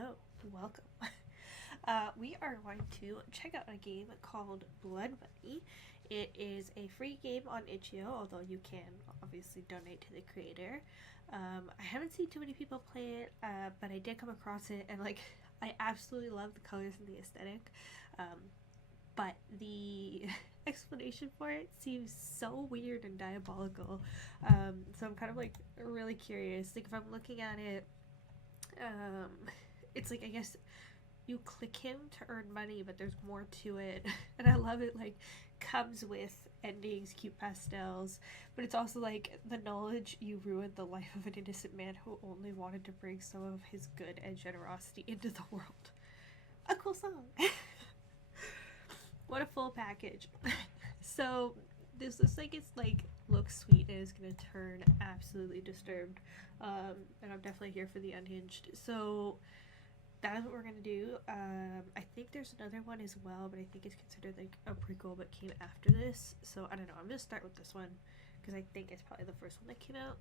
Hello, welcome. We are going to check out a game called Bloodmoney. It is a free game on itch.io, although you can obviously donate to the creator. I haven't seen too many people play it, but I did come across it, and I absolutely love the colors and the aesthetic. But the explanation for it seems so weird and diabolical. So I'm kind of really curious. If I'm looking at it, it's I guess you click him to earn money, but there's more to it. And I love it, comes with endings, cute pastels, but it's also the knowledge you ruined the life of an innocent man who only wanted to bring some of his good and generosity into the world. A cool song. What a full package. So this looks looks sweet and is gonna turn absolutely disturbed. And I'm definitely here for the unhinged. So that's what we're gonna do. I think there's another one as well, but I think it's considered a prequel but came after this. So I don't know. I'm gonna start with this one because I think it's probably the first one that came out,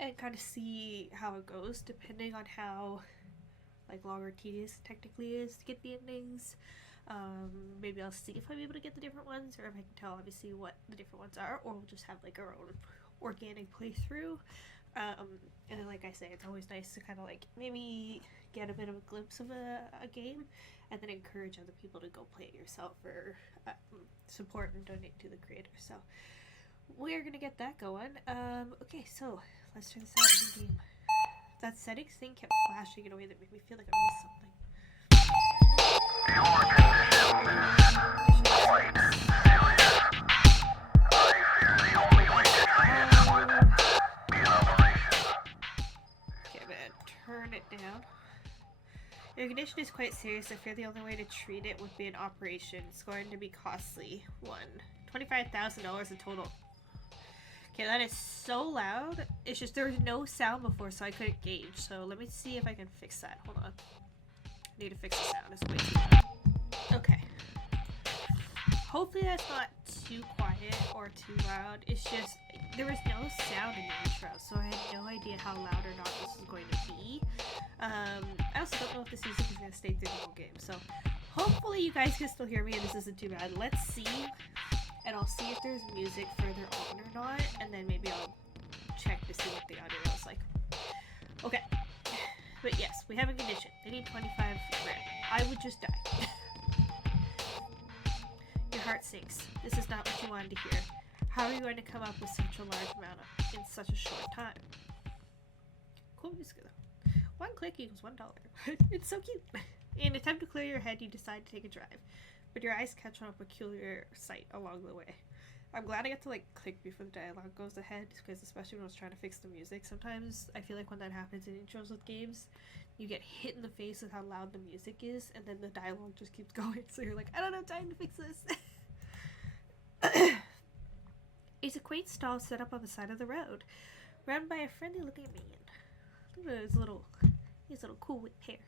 and kind of see how it goes, depending on how long or tedious it technically is to get the endings. Maybe I'll see if I'm able to get the different ones, or if I can tell obviously what the different ones are, or we'll just have our own organic playthrough. And then I say, it's always nice to kind of maybe get a bit of a glimpse of a game, and then encourage other people to go play it yourself, or support and donate to the creator. So we're gonna get that going. Okay, so let's try this out in the game. That settings thing kept flashing in a way that made me feel like I missed something. Okay, I'm gonna turn it down. Your condition is quite serious. I fear the only way to treat it would be an operation. It's going to be costly. $25,000 in total. Okay, that is so loud. It's just there was no sound before, so I couldn't gauge. So let me see if I can fix that. Hold on. I need to fix the sound. It's way too loud. Okay. Hopefully that's not too quiet or too loud. It's just there was no sound in the intro, so I had no idea how loud or not this is going to be. I also don't know if this music is going to stay through the whole game, so hopefully you guys can still hear me and this isn't too bad. Let's see, and I'll see if there's music further on or not, and then maybe I'll check to see what the audio is like. Okay. But yes, we have a condition. They need 25 grand. I would just die. Your heart sinks. This is not what you wanted to hear. How are you going to come up with such a large amount in such a short time? Cool music though. One click equals $1. It's so cute. In an attempt to clear your head, you decide to take a drive, but your eyes catch on a peculiar sight along the way. I'm glad I get to click before the dialogue goes ahead, because especially when I was trying to fix the music, sometimes I feel when that happens in intros with games, you get hit in the face with how loud the music is, and then the dialogue just keeps going, so you're I don't have time to fix this. It's a quaint stall set up on the side of the road, run by a friendly looking man. Look at his little cool whip hair.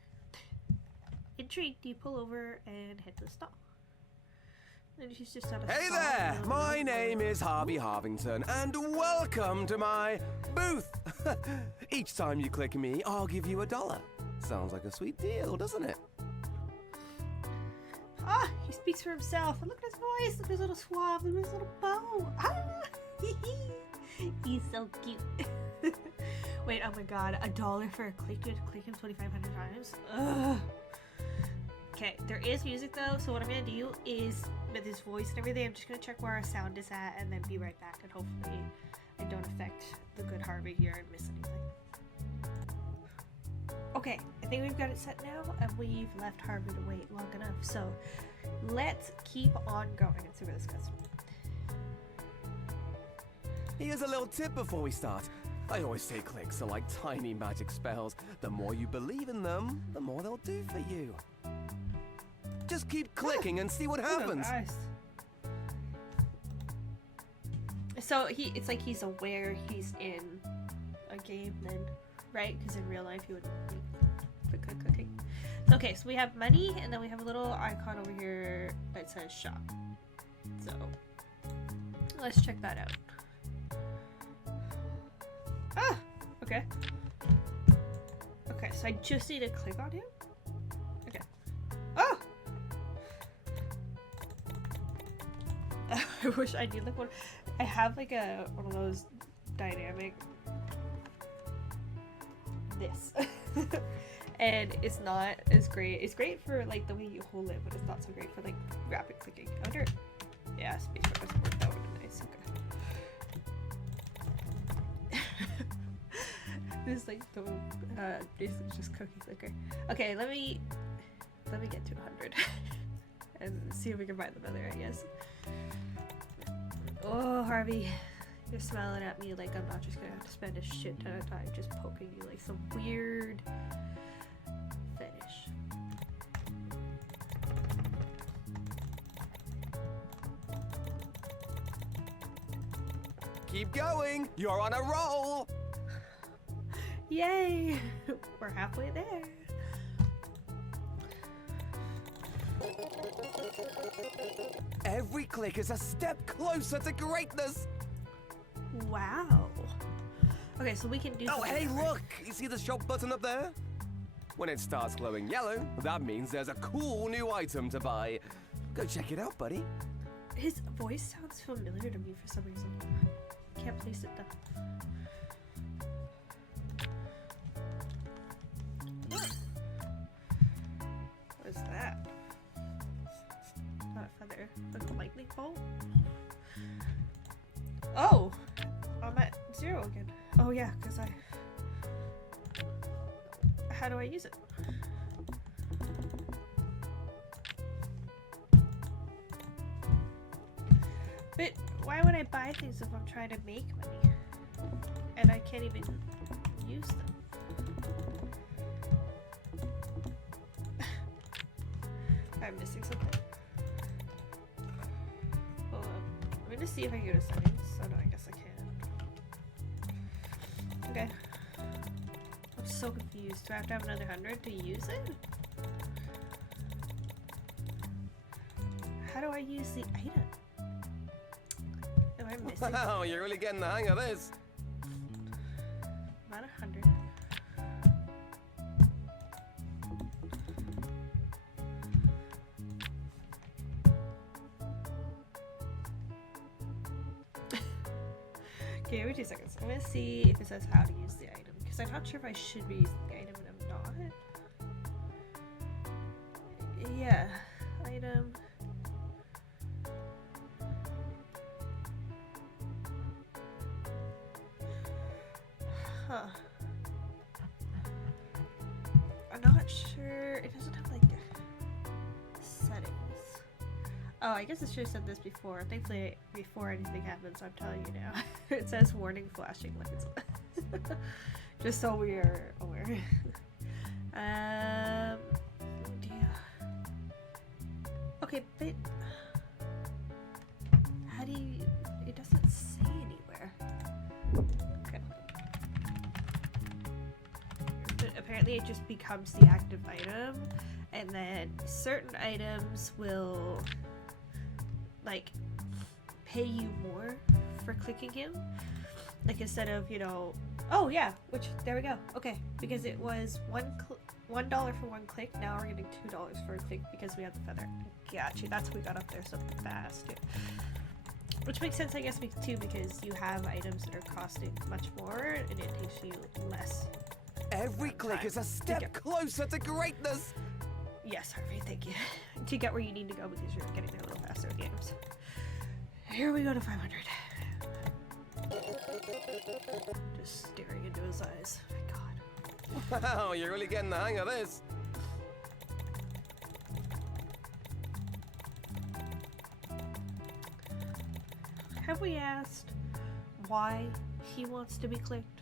Intrigued, you pull over and head to the stall. Hey there! My name is Harvey Harvington, and welcome to my booth! Each time you click me, I'll give you $1. Sounds like a sweet deal, doesn't it? Ah, he speaks for himself. And look at his voice, look at his little suave, look at his little bow. Ah, he's so cute. Wait, oh my god, $1 for a click? You have to click him 2,500 times? Ugh. Okay, there is music though, so what I'm gonna do is, with his voice and everything, I'm just gonna check where our sound is at and then be right back, and hopefully I don't affect the good Harvey here and miss anything. Okay, I think we've got it set now, and we've left Harvey to wait long enough, so let's keep on going and see where this goes. Here's a little tip before we start. I always say clicks are like tiny magic spells. The more you believe in them, the more they'll do for you. Just keep clicking and see what happens. Oh, nice. So it's he's aware he's in a game then, right? Because in real life you wouldn't be clicking. Okay, so we have money, and then we have a little icon over here that says shop. So let's check that out. Ah, okay. Okay. Okay, so I just need to click on him. Okay. Oh! I wish I knew like one. I have like one of those dynamic this. And it's not as great. It's great for like the way you hold it, but it's not so great for like rapid clicking. I wonder. Yeah, spacebar doesn't work. That would be nice. Okay. This is like the basically just cookie clicker. Okay, let me get to 100 and see if we can find the other, I guess. Oh, Harvey, you're smiling at me like I'm not just gonna have to spend a shit ton of time just poking you like some weird fetish. Keep going. You're on a roll. Yay! We're halfway there. Every click is a step closer to greatness. Wow. Okay, so we can do. Oh, something hey, different. look. You see the shop button up there? When it starts glowing yellow, that means there's a cool new item to buy. Go check it out, buddy. His voice sounds familiar to me for some reason. Can't place it though. What is that? Not a feather. Like a lightning bolt? Oh! I'm at 0 again. Oh yeah, because I... How do I use it? But why would I buy things if I'm trying to make money? And I can't even use them. I'm missing something. Hold on. I'm gonna see if I can go to settings. Oh no, I guess I can. Okay. I'm so confused. Do I have to have another 100 to use it? How do I use the item? Am I missing? Wow, you're really getting the hang of this. I'm at 100. Okay, give me 2 seconds. I'm gonna see if it says how to use the item, because I'm not sure if I should be using the item and I'm not. Yeah, item. Huh. I'm not sure. It doesn't have like settings. Oh, I guess I should have said this before. Thankfully, before anything happens, I'm telling you now. It says warning flashing lights. Just so we are aware. Oh dear. Okay, but how do you? It doesn't say anywhere. Okay. But apparently, it just becomes the active item, and then certain items will like pay you more for clicking him. Like instead of, you know, oh yeah, which there we go. Okay, because it was $1 for 1 click. Now we're getting $2 for a click because we have the feather. Gotcha. That's how we got up there so fast. Yeah. Which makes sense, I guess, too, because you have items that are costing much more, and it takes you less. Every click is a step closer to greatness. Yes, Harvey, thank you. To get where you need to go because you're getting there a little faster with the items. Here we go to 500. Just staring into his eyes. My God. Wow, you're really getting the hang of this. Have we asked why he wants to be clicked?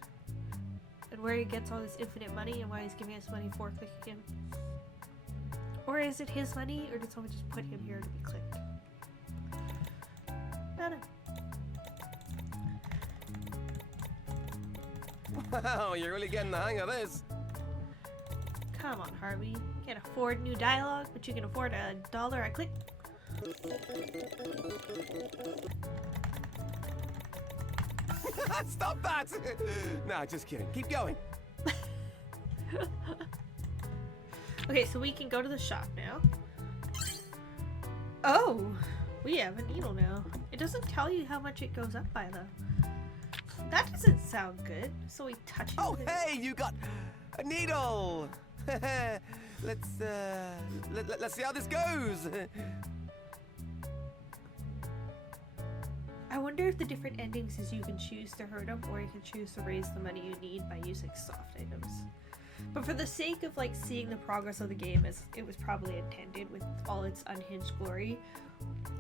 And where he gets all this infinite money and why he's giving us money for clicking him? Or is it his money, or did someone just put him here to be clicked? I don't know. Wow, you're really getting the hang of this. Come on, Harvey. You can't afford new dialogue, but you can afford $1 a click. Stop that! Nah, just kidding. Keep going. Okay, so we can go to the shop now. Oh, we have a needle now. It doesn't tell you how much it goes up by though. That doesn't sound good. So we touch it. Oh, hey, you got a needle. let's see how this goes. I wonder if the different endings is you can choose to hurt them or you can choose to raise the money you need by using soft items. But for the sake of like seeing the progress of the game as it was probably intended with all its unhinged glory,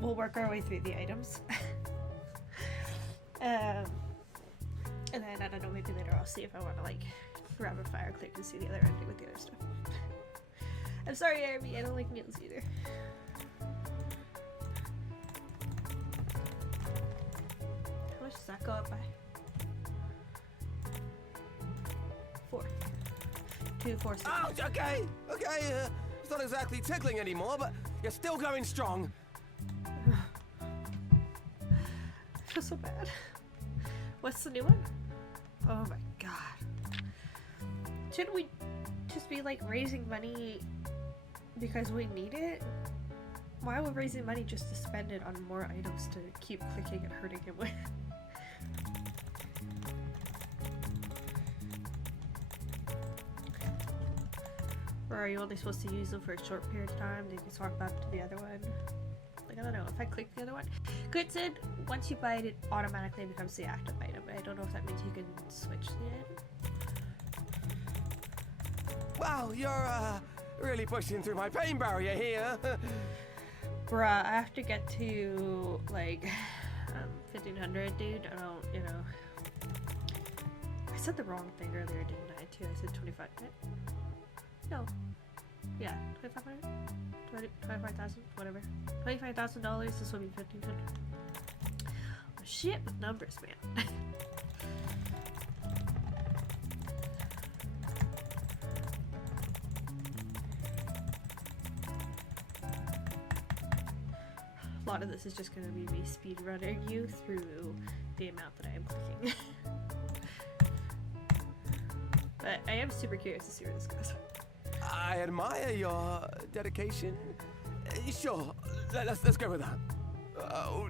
we'll work our way through the items. And then I don't know, maybe later I'll see if I want to like rapid fire click to see the other ending with the other stuff. I'm sorry, Harvey, I don't like needles either. How much does that go up by? 4. 2, 4, 6. Oh, okay. It's not exactly tickling anymore, but you're still going strong. I feel so bad. What's the new one? Oh my god. Shouldn't we just be like raising money because we need it? Why are we raising money just to spend it on more items to keep clicking and hurting him with? Or are you only supposed to use them for a short period of time, then you swap back to the other one? Like, I don't know, if I click the other one. Good said, once you buy it, it automatically becomes the active item. I don't know if that means you can switch the item. Wow, you're really pushing through my pain barrier here. Bruh, I have to get to, like, 1500, dude. I don't, you know. I said the wrong thing earlier, didn't I, too? I said 25, right? No. Yeah, 2,500? 25,000? Whatever. $25,000, this will be 1,500. Oh, shit with numbers, man. A lot of this is just going to be me speedrunning you through the amount that I am clicking. But I am super curious to see where this goes. I admire your dedication. Sure, let's go with that. Oh.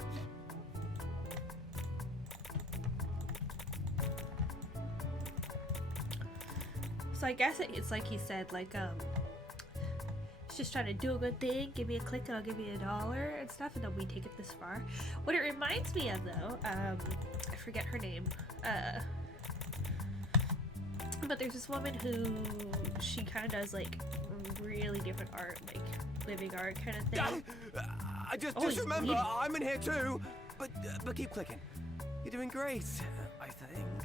So I guess it's like he said, like, he's just trying to do a good thing, give me a click and I'll give you $1 and stuff, and then we take it this far. What it reminds me of, though, I forget her name, but there's this woman who, she kind of does, like, really different art, like, living art kind of thing. Just remember, bleeding. I'm in here too, but keep clicking. You're doing great, I think.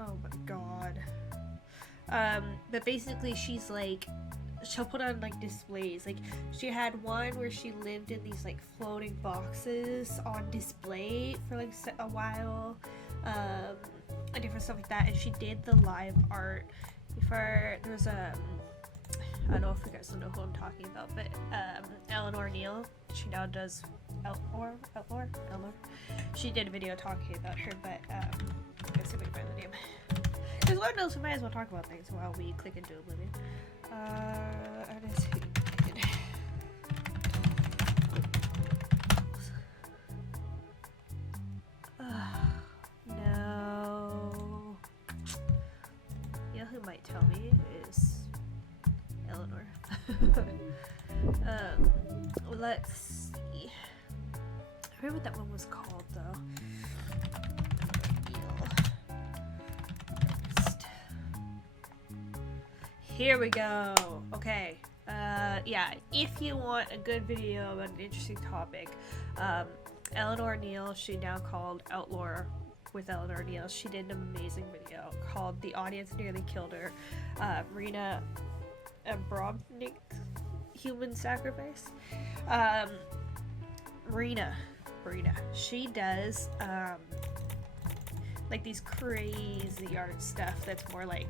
Oh my god. But basically she's like, she'll put on like displays. Like she had one where she lived in these like floating boxes on display for like a while, and different stuff like that. And she did the live art for, there was a, I don't know if you guys know who I'm talking about, but Eleanor Neale, she now does Eleanor. She did a video talking about her, but let's see if we can find the name. Because Lord knows we might as well talk about things while we click into Oblivion. Artist who did. No. You know who might tell me is Eleanor. Let's see. I forget what that one was called though. Here we go. Okay. Yeah, if you want a good video about an interesting topic, Eleanor Neale, she now called Outlaw with Eleanor Neale. She did an amazing video called The Audience Nearly Killed Her. Marina Abramović, Human Sacrifice. Marina, she does like these crazy art stuff that's more like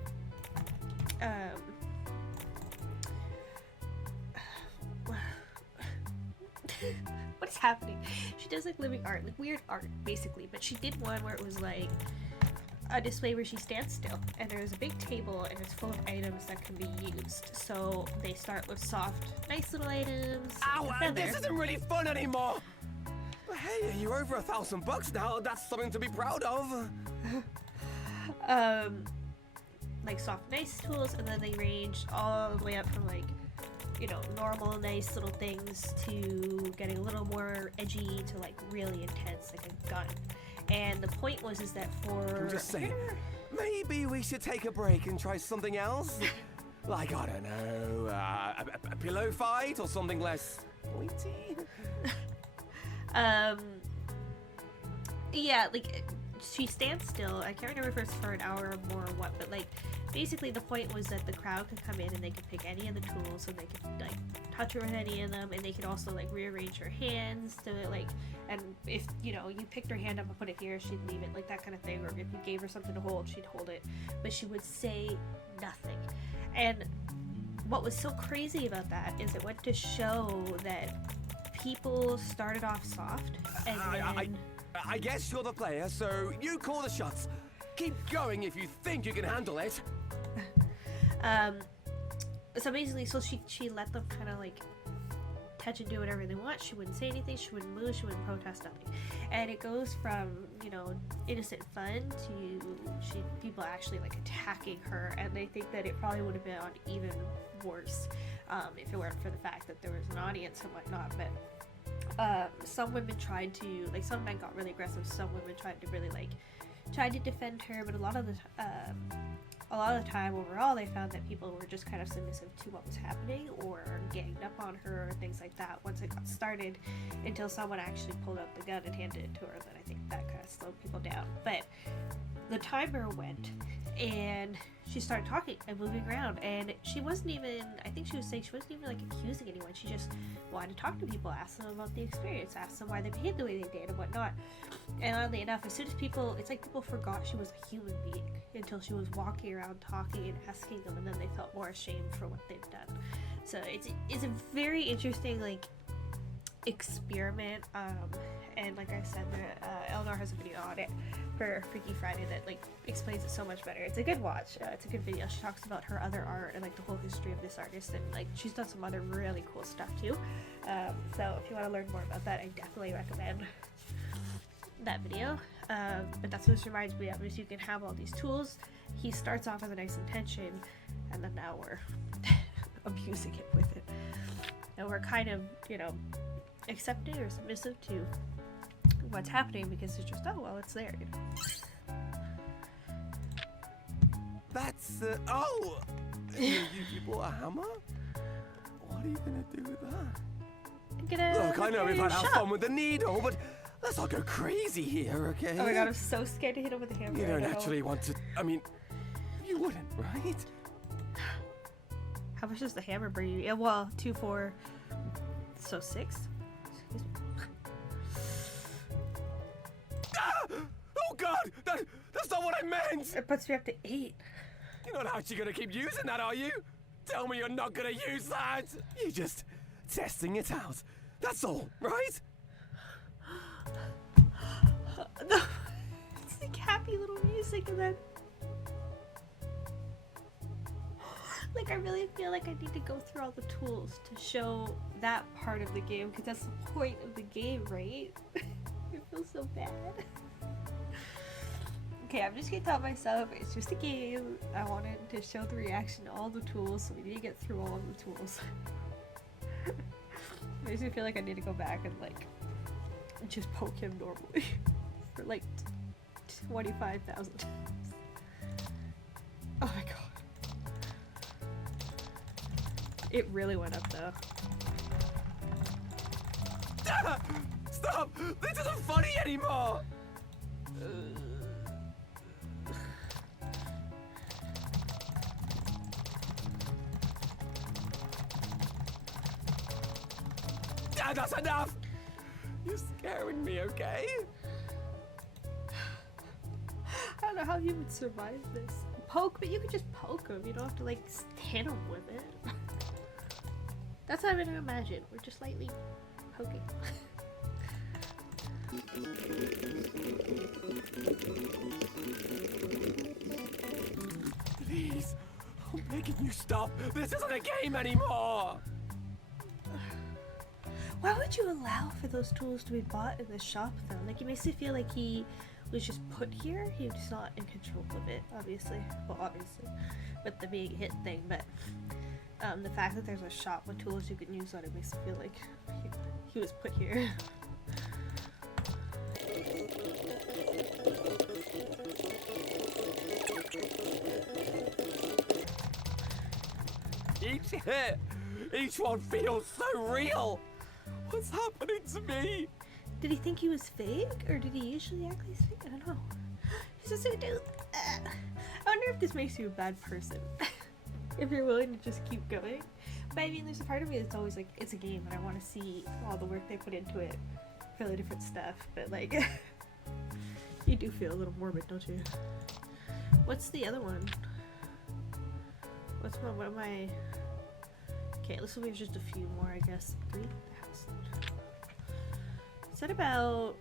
what is happening? She does like living art, like weird art basically, but she did one where it was like a display where she stands still, and there's a big table, and it's full of items that can be used. So they start with soft, nice little items. Ow, this isn't really fun anymore. But hey, you're over $1,000 now. That's something to be proud of. Like soft, nice tools, and then they range all the way up from like, you know, normal, nice little things to getting a little more edgy to like really intense, like a gun. And the point was is that for... I'm just saying, maybe we should take a break and try something else? Like, I don't know, a pillow fight or something less pointy? Yeah, like, she stands still. I can't remember if it's for an hour or more or what, but like, basically the point was that the crowd could come in and they could pick any of the tools, and they could like touch her with any of them, and they could also like rearrange her hands to like, and if you know you picked her hand up and put it here, she'd leave it, like that kind of thing. Or if you gave her something to hold, she'd hold it, but she would say nothing. And what was so crazy about that is it went to show that people started off soft, and then I guess you're the player, so you call the shots. Keep going if you think you can handle it. So basically, so she let them kind of like touch and do whatever they want. She wouldn't say anything, she wouldn't move, she wouldn't protest, nothing. And it goes from, you know, innocent fun to people actually like attacking her, and they think that it probably would have been even worse if it weren't for the fact that there was an audience and whatnot. But some women tried to, like, some men got really aggressive, some women tried to really like try to defend her, but a lot of the time overall they found that people were just kind of submissive to what was happening or ganged up on her or things like that once it got started, until someone actually pulled out the gun and handed it to her. Then I think that kind of slowed people down. But the timer went and she started talking and moving around, and she wasn't even, I think she was saying she wasn't even like accusing anyone. She just wanted to talk to people, ask them about the experience, ask them why they behaved the way they did and whatnot. And oddly enough, as soon as people, it's like people forgot she was a human being until she was walking around talking and asking them, and then they felt more ashamed for what they've done. So it's a very interesting like experiment, and like I said, Eleanor has a video on it for Freaky Friday that like explains it so much better. It's a good watch. It's a good video. She talks about her other art and like the whole history of this artist, and like she's done some other really cool stuff too. So if you want to learn more about that, I definitely recommend that video. But that's what this reminds me of, is you can have all these tools. He starts off with a nice intention, and then now we're abusing it with it, and we're kind of, you know, accepting or submissive to what's happening because it's just, oh well, it's there, you know. That's oh, you bought a hammer? What are you gonna do with that? Look, I know we've had our fun with the needle, but let's not go crazy here, okay? Oh my god, I'm so scared to hit him with a hammer. You don't actually want to, I mean, you wouldn't, right? How much does the hammer bring you? Yeah, well, 2, 4, so 6? Excuse me. Ah! Oh god, that's not what I meant! It puts me up to 8. You're not actually gonna keep using that, are you? Tell me you're not gonna use that! You're just testing it out. That's all, right? No, it's like happy little music, and then like I really feel like I need to go through all the tools to show that part of the game, because that's the point of the game, right? I feel so bad. Okay, I'm just gonna tell myself it's just a game. I wanted to show the reaction to all the tools, so we need to get through all of the tools. It makes me feel like I need to go back and like just poke him normally for like 25,000 times. Oh my god. It really went up though. Stop! This isn't funny anymore! That's enough! You're scaring me, okay? I don't know how you would survive this. Poke, but you could just poke him. You don't have to like hit him with it. That's what I'm gonna imagine. We're just lightly poking. Please. I'm begging you, stop. This isn't a game anymore. Why would you allow for those tools to be bought in the shop, though? Like, it makes me feel like he was just put here. He was not in control of it, obviously. Well, obviously, with the being hit thing, but the fact that there's a shop with tools you can use on it makes me feel like he was put here. Each hit, each one feels so real. What's happening to me? Did he think he was fake, or did he usually act like he's fake? I don't know. He's just a dude. I wonder if this makes you a bad person. If you're willing to just keep going. But I mean, there's a part of me that's always like, it's a game, and I want to see all the work they put into it for the different stuff. But like, you do feel a little morbid, don't you? What's the other one? What am I? Okay, looks like we have just a few more, I guess. 3,000. It's at about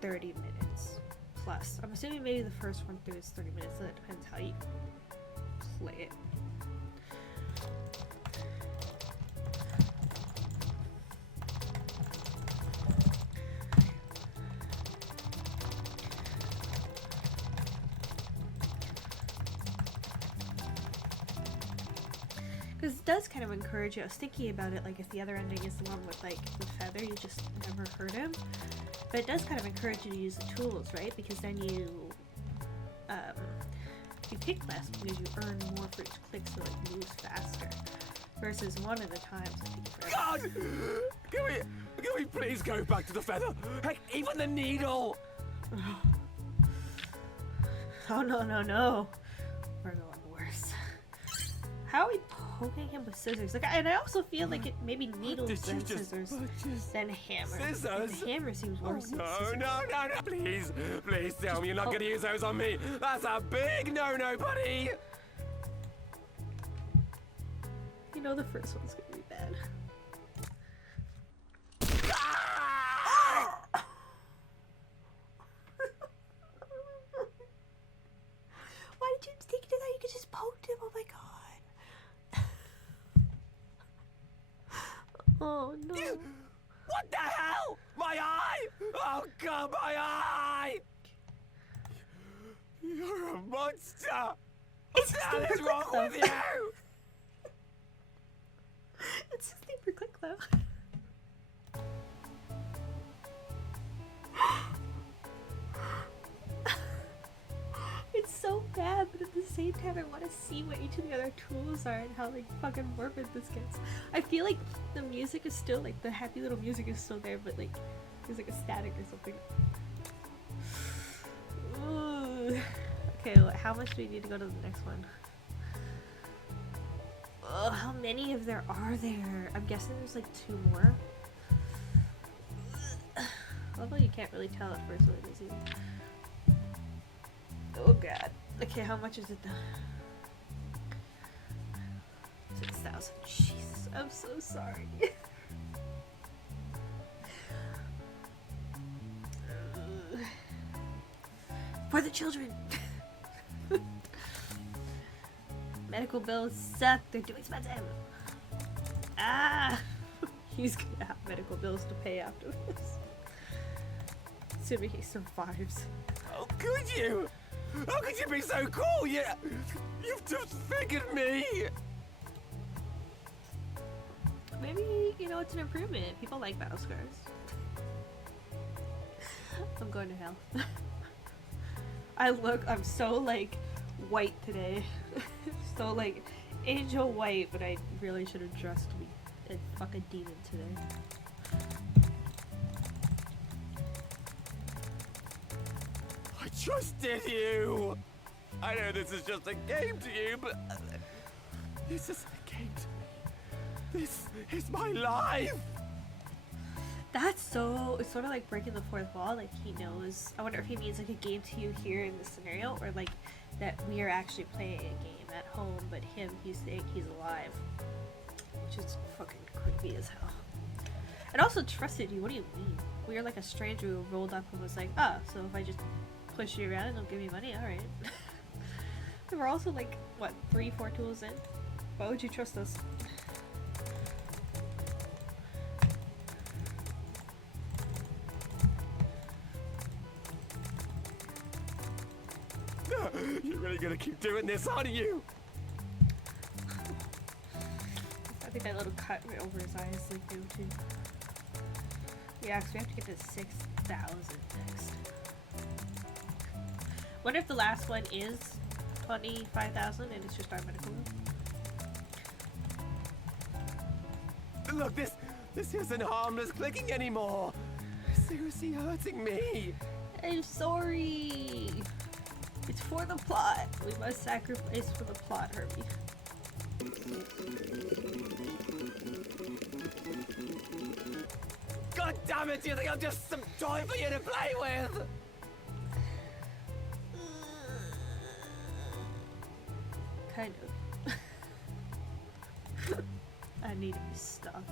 30 minutes plus. I'm assuming maybe the first one through is 30 minutes, so that depends how you play it. Because it does kind of encourage you. I was thinking about it, like if the other ending is the one with like the feather, you just never hurt him. But it does kind of encourage you to use the tools, right? Because then you kick less because you earn more for each click, so it moves faster. Versus one at a time. So God! Can we please go back to the feather? Heck, even the needle! Oh no. We're going worse. How are we poking him with scissors? Like, and I also feel like it maybe needles than scissors than hammer. Scissors? The hammer seems worse than No, scissors. no, please tell me you're not gonna use those on me. That's a big no, buddy. You know the first one's gonna be bad. Why did you think that you could just poke him? Oh my god. Oh no. What the hell? My eye! Oh god, my eye! You're a monster! What the hell is wrong with you? It's just paper click though. It's so bad, but at the same time I want to see what each of the other tools are and how like fucking morbid this gets. I feel like the music is still like the happy little music is still there, but like there's like a static or something. Ooh. Okay, well, how much do we need to go to the next one? Oh, how many of there are there? I'm guessing there's like 2 more. Although you can't really tell at first what it is either. Oh god. Okay, how much is it though? 6,000. Jesus, I'm so sorry. For the children. Medical bills suck. They're too expensive. Ah, he's gonna have medical bills to pay after this. Assuming he survives. How could you? How could you be so cool? You've disfigured me. Maybe, you know, it's an improvement. People like battle scars. I'm going to hell. I'm so like white today. So like angel white, but I really should have dressed to be a fucking demon today. I trusted you. I know this is just a game to you, but this isn't a game to me. This is my life. That's so, it's sort of like breaking the fourth wall. Like he knows. I wonder if he means like a game to you here in this scenario, or like that we are actually playing a game at home, but he's saying he's alive, which is fucking creepy as hell. And also trusted you. What do you mean? We are like a stranger who rolled up and was like, oh, so if I just push you around and they'll give me money, all right. we're also like, what, 3-4 tools in? Why would you trust us? You're really gonna keep doing this, aren't you? I think that little cut right over his eyes is like new too. Yeah, because we have to get to 6,000 next. Wonder if the last one is 25,000 and it's just our medical bill. Look, this isn't harmless clicking anymore. Seriously hurting me. I'm sorry. It's for the plot. We must sacrifice for the plot, Harvey. God damn it, do you think I'm just some toy for you to play with? Kind of. I need to stop.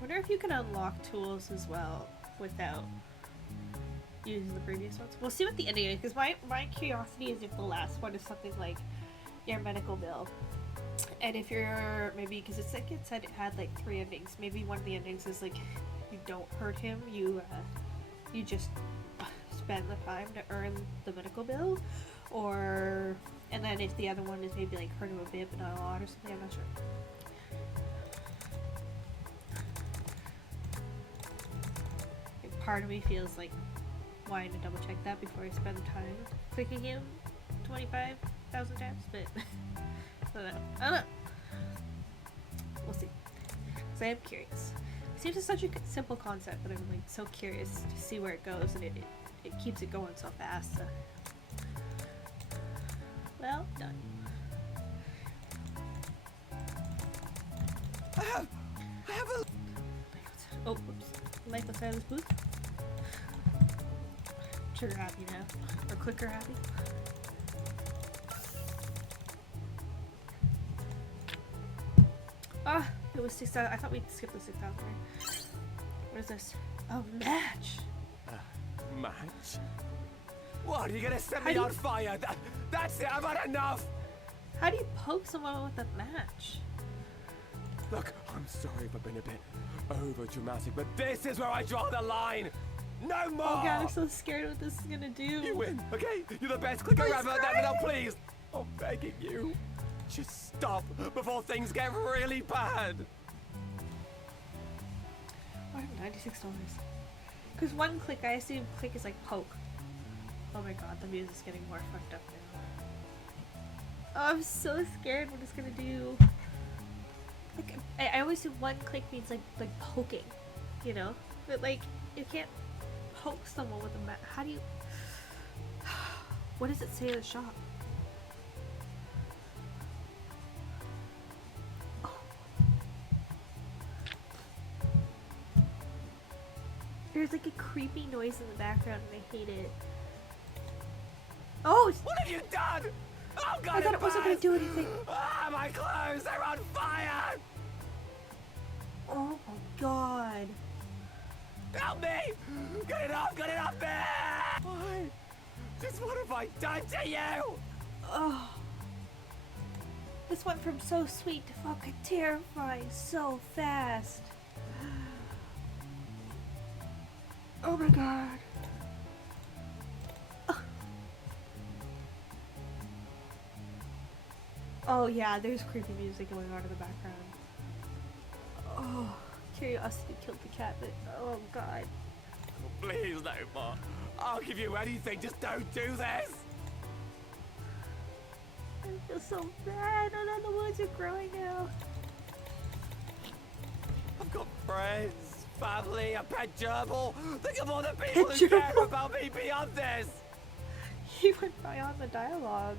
Wonder if you can unlock tools as well without using the previous ones. We'll see what the ending is, because my curiosity is if the last one is something like your medical bill. And if you're, maybe, because it's like it said it had like 3 endings, maybe one of the endings is like you don't hurt him, you just spend the time to earn the medical bill, or, and then if the other one is maybe like hurt him a bit but not a lot or something, I'm not sure. Part of me feels like wanting to double check that before I spend time clicking him 25,000 times, but I don't know. We'll see. Because I am curious. It seems it's such a simple concept, but I'm like so curious to see where it goes, and it keeps it going so fast. So. Well done. I have a... Oh, whoops. Life outside of this booth. Trigger happy now. Or clicker happy. Ah, it was 6,000. I thought we'd skip the 6,000, right? What is this? A match! Match? What, are you gonna set me on fire? That's it, I've had enough! How do you poke someone with a match? Look, I'm sorry if I've been a bit over dramatic, but this is where I draw the line! No more! Oh god, I'm so scared what this is gonna do. You win, okay? You're the best clicker ever, now please! I'm begging you. Just stop before things get really bad. I have $96. Because one click, I assume click is like poke. Oh my god, the music's getting more fucked up now. Oh, I'm so scared what it's gonna do. Like, I always do one click means like poking, you know? But like, you can't poke someone with a mat. How do you... What does it say in the shop? There's like a creepy noise in the background and I hate it. Oh! What have you done? Oh god! I thought it wasn't gonna do anything. Ah, my clothes! They're on fire! Oh my god. Help me! Get it off! Get it off me! Why? Just what have I done to you? Oh. This went from so sweet to fucking terrifying so fast. Oh my god. Oh yeah, there's creepy music going on in the background. Oh, curiosity killed the cat, but oh god. Please, no more. I'll give you anything, just don't do this! I feel so bad. Oh no, the woods are growing now. I've got friends, family, a pet gerbil. Think of all the people Pet who care gerbil? about me beyond this! He went beyond the dialogue.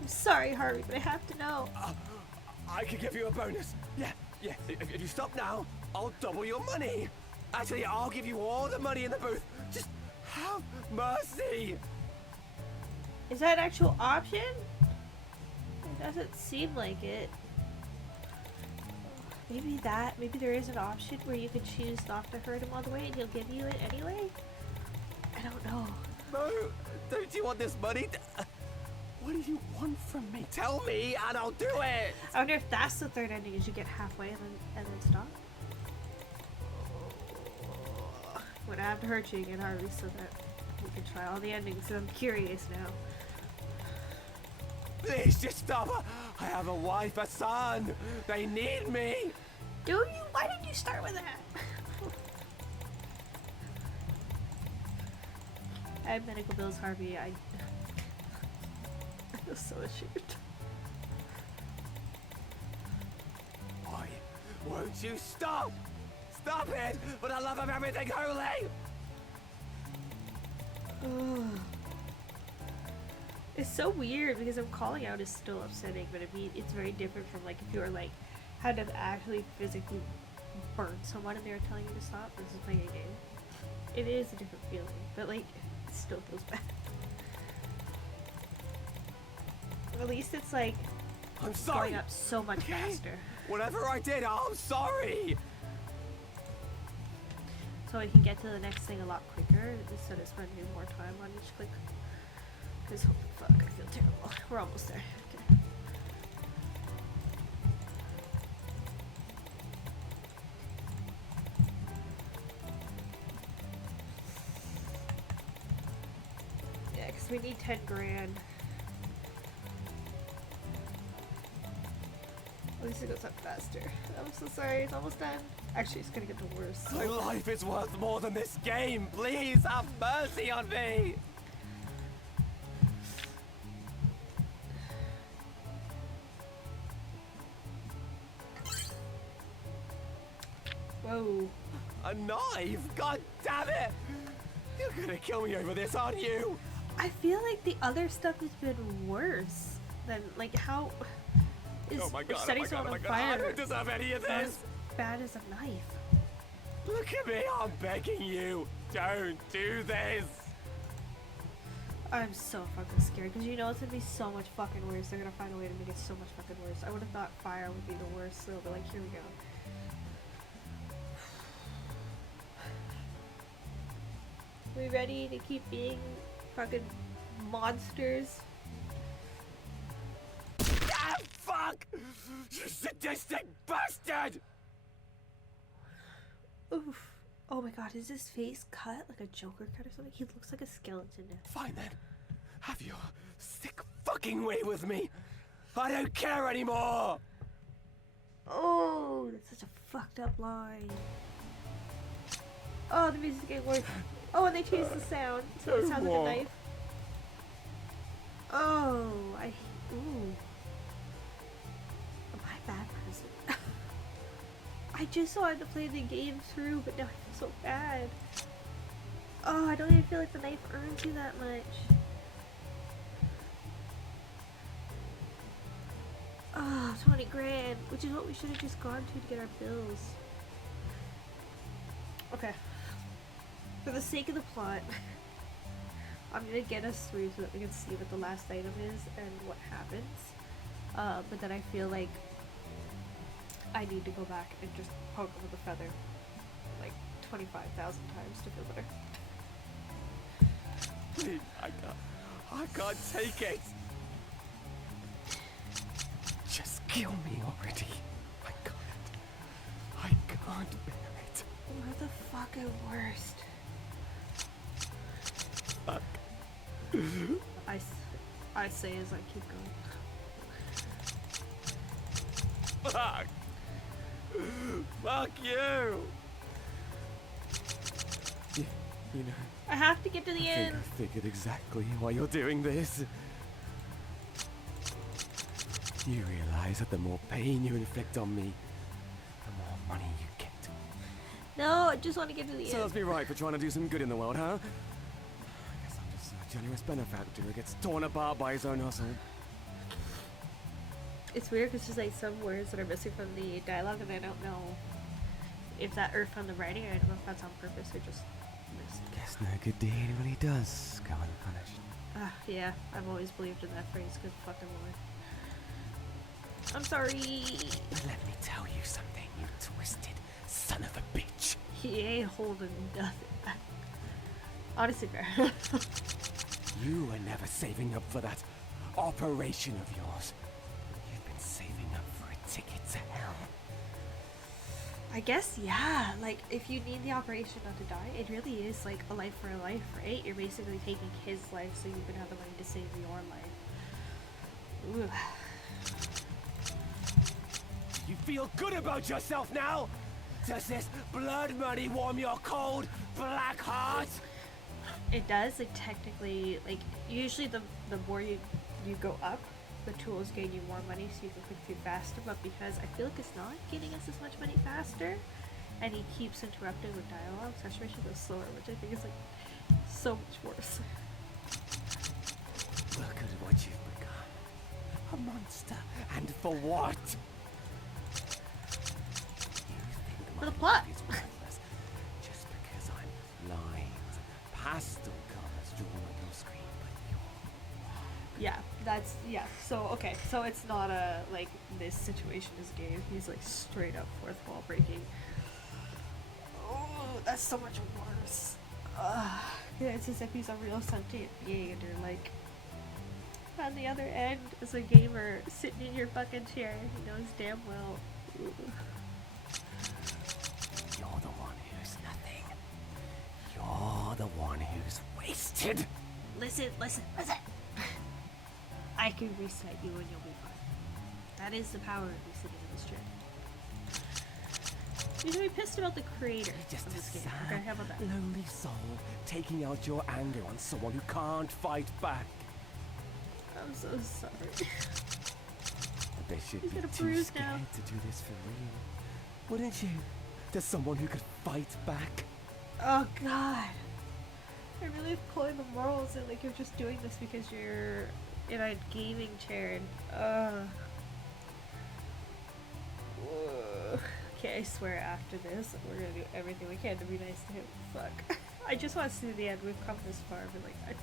I'm sorry, Harvey, but I have to know. I could give you a bonus. Yeah. If you stop now, I'll double your money. Actually, I'll give you all the money in the booth. Just have mercy. Is that an actual option? It doesn't seem like it. maybe there is an option where you can choose not to hurt him all the way and he'll give you it anyway? I don't know. No, don't you want this money? What do you want from me? Tell me and I'll do it! I wonder if that's the third ending, is you get halfway and then stop? I'm gonna have to hurt you again, Harvey, so that we can try all the endings, so I'm curious now. Please just stop. I have a wife, a son. They need me. Do you? Why didn't you start with that? I have medical bills, Harvey. I feel so ashamed. Why won't you stop? Stop it! For the love of everything holy! It's so weird because I'm calling out is still upsetting, but I mean it's very different from like if you were like had to actually physically burn someone and they were telling you to stop versus playing a game. It is a different feeling, but like it still feels bad. At least it's like I'm sorry. going up so much faster. Whatever I did, I'm sorry. So I can get to the next thing a lot quicker instead of spending more time on each click. Because holy fuck, I feel terrible. We're almost there. Okay. Yeah, because we need 10 grand. At least it goes up faster. I'm so sorry, it's almost done. Actually, it's gonna get the worst. My life is worth more than this game. Please have mercy on me. Whoa. A knife? God damn it! You're gonna kill me over this, aren't you? I feel like the other stuff has been worse than like how is Oh my god, setting someone on fire I don't deserve any of as this! bad as a knife. Look at me, I'm begging you! Don't do this! I'm so fucking scared because you know it's gonna be so much fucking worse. They're gonna find a way to make it so much fucking worse. I would have thought fire would be the worst, so they'll be like, here we go. We ready to keep being fucking monsters? Ah, fuck! You sadistic bastard! Oof. Oh my god, is his face cut like a Joker cut or something? He looks like a skeleton now. Fine then. Have your sick fucking way with me. I don't care anymore! Oh, that's such a fucked up line. Oh, the music's getting worse. Oh, and they changed the sound, so it sounds like a knife. Oh, ooh. Am I a bad person? I just wanted to play the game through, but now I feel so bad. Oh, I don't even feel like the knife earns you that much. Oh, 20 grand, which is what we should have just gone to get our bills. Okay. For the sake of the plot, I'm gonna get us through so that we can see what the last item is and what happens. But then I feel like I need to go back and just poke him with a feather like 25,000 times to feel better. Please, I can't take it. Just kill me already. I can't bear it. We're the fucking worst. Fuck. I say as I keep going. Fuck. Fuck you. You know, I have to get to the I think end. I figured exactly why you're doing this. You realize that the more pain you inflict on me, the more money you get. No, I just want to get to the end. Serves me right for trying to do some good in the world, huh? I guess I'm just a generous benefactor who gets torn apart by his own hustle. It's weird because there's like some words that are missing from the dialogue and I don't know if that or from the writing. I don't know if that's on purpose or just missed. Guess no good deed really does go unpunished. Yeah, I've always believed in that phrase. Good fucking lord. I'm sorry. Let me tell you something, you twisted son of a bitch. He ain't holding nothing back. Honestly, fair. You were never saving up for that operation of yours. You've been saving up for a ticket to hell. I guess, yeah. Like, if you need the operation not to die, it really is like a life for a life, right? You're basically taking his life so you can have the money to save your life. Ooh. You feel good about yourself now? Does this blood money warm your cold, black heart? It does, like, technically, like, usually the more you go up, the tools gain you more money so you can click through faster, but because I feel like it's not getting us as much money faster, and he keeps interrupting with dialogue, so I should go slower, which I think is, like, so much worse. Look at what you've become. A monster. And for what? You think For the my plot. life is worthless just because I'm lines and pastel colors drawn on your screen, but Yeah, that's, yeah, so, okay, so it's not a, like, this situation is a game, he's, like, straight up fourth wall breaking. Oh, that's so much worse. Yeah, it's as if he's a real sentient being, and you're, like, on the other end, as a gamer, sitting in your fucking chair, he knows damn well. Ooh. you're the one who's nothing. You're the one who's wasted. Listen. I can reset you and you'll be fine. That is the power of me sitting in this chair. You should be pissed about the creator Just of a this game. sad, Okay, how about that? lonely soul taking out your anger on someone who can't fight back. I'm so sorry. But they should He's be gonna too bruise scared now. to do this for real. Wouldn't you? To someone who could fight back. Oh god. I really pulling the morals and like you're just doing this because you're in a gaming chair and okay, I swear after this we're gonna do everything we can to be nice to him. Fuck. I just want to see the end. We've come this far, but like I